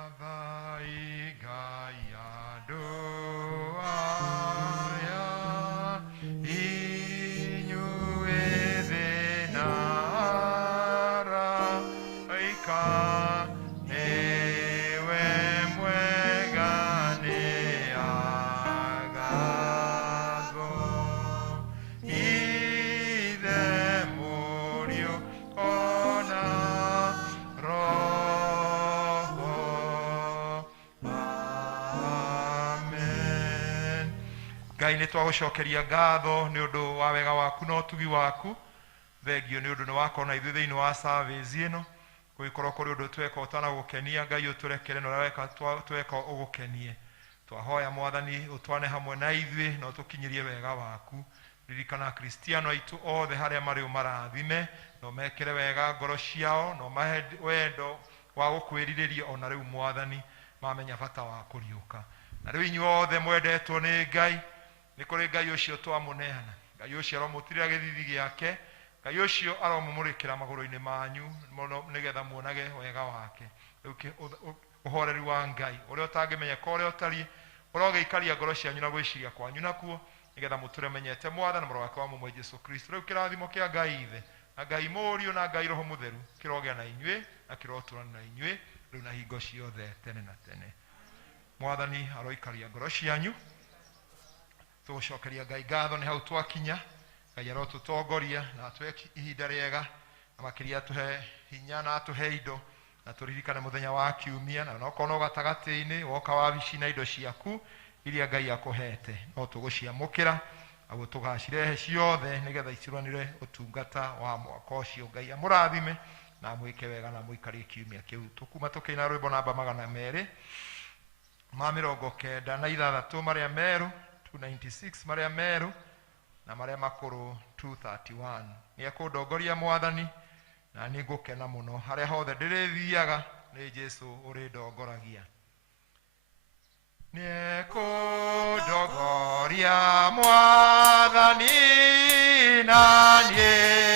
Kathai Ngai andũ aya inyuĩ thĩ na araika niwe mwega nĩ agatho ithe mũriũ ona roho. Amen. Ngai nĩ twagũcokeria ngatho nĩ ũndũ wa wega waku na ũtugi waku. Thengio nĩ ũndũ nĩ wakona ithuĩ thĩinĩ wa service ĩno gũgĩkorwo kũrĩ ũndũ tweka ũtanagũkenia. Ngai ũtũrekere na ũrĩa weka tweka ũgũkenie. Twahoya Mwathani ũtwane hamwe na ithuĩ na ũtũkinyĩrie wega waku. Ririkana Kristiano aitũ othe harĩa marĩ ũmarathime na ũmekĩre wega ngoro ciao na ũmahe wendo wa gũkwĩrirĩria ona rĩu Mwathani mamenya bata wa kũriũka. Na rĩu inyuĩ othe mwendetwo nĩ Ngai nĩ kũrĩ Ngai ũcio twamũneana. Ngai ũcio aromũtirĩra gĩthithi gĩake. Ngai ũcio aromũmũrĩkĩra magũrũ-inĩ manyu nĩgetha muonage wega wake. Rĩu ũhoreri wa Ngai ũrĩa ũtangĩmenyeka ũrĩa ũtariĩ ũrogĩikaria ngoro cianyu na gwĩciria kwanyu nakuo nĩgetha mũtũre menyete Mwathani na mũrũ wake wa mũmwe Jesu Kristo. Rĩu kĩrathimo kĩa Ngai ithe na Ngai mũriũ na Ngai roho mũtheru kĩrogĩa na inyuĩ na kĩrotũrana na inyuĩ rĩu na hingo ciothe tene na tene. Mwathani aroikaria ngoro cianyu. Tũgũcokeria Ngai ngatho nĩ hau twakinya. Ngai arotũtongoria na atũhe ihinda rĩega na makĩria atũhe hinya na atũhe indo na tũririkane mũthenya wa kiumia na okorwo no gatagatĩ-inĩ woka wabici na indo ciaku iria Ngai akũhete no tũgũciamũkĩra aguo tũgacirehe ciothe nĩgetha iciranĩre ũtungata wa mwaka ũcio. Ngai amũrathime na mwĩke wega na mũikarie kiumia kĩu. Tũkuma tũkĩina rwĩmbo namba 200 ma 96 marĩa merũ 296 marĩa merũ na marĩa makũrũ 231. Nĩ ekũndongoria Mwathani na nĩ ngũkena mũno harĩa hothe ndĩrĩthiaga nĩ Jesu ũrĩndongoragia. Nĩ ekũndongoria Mwathani na niĩ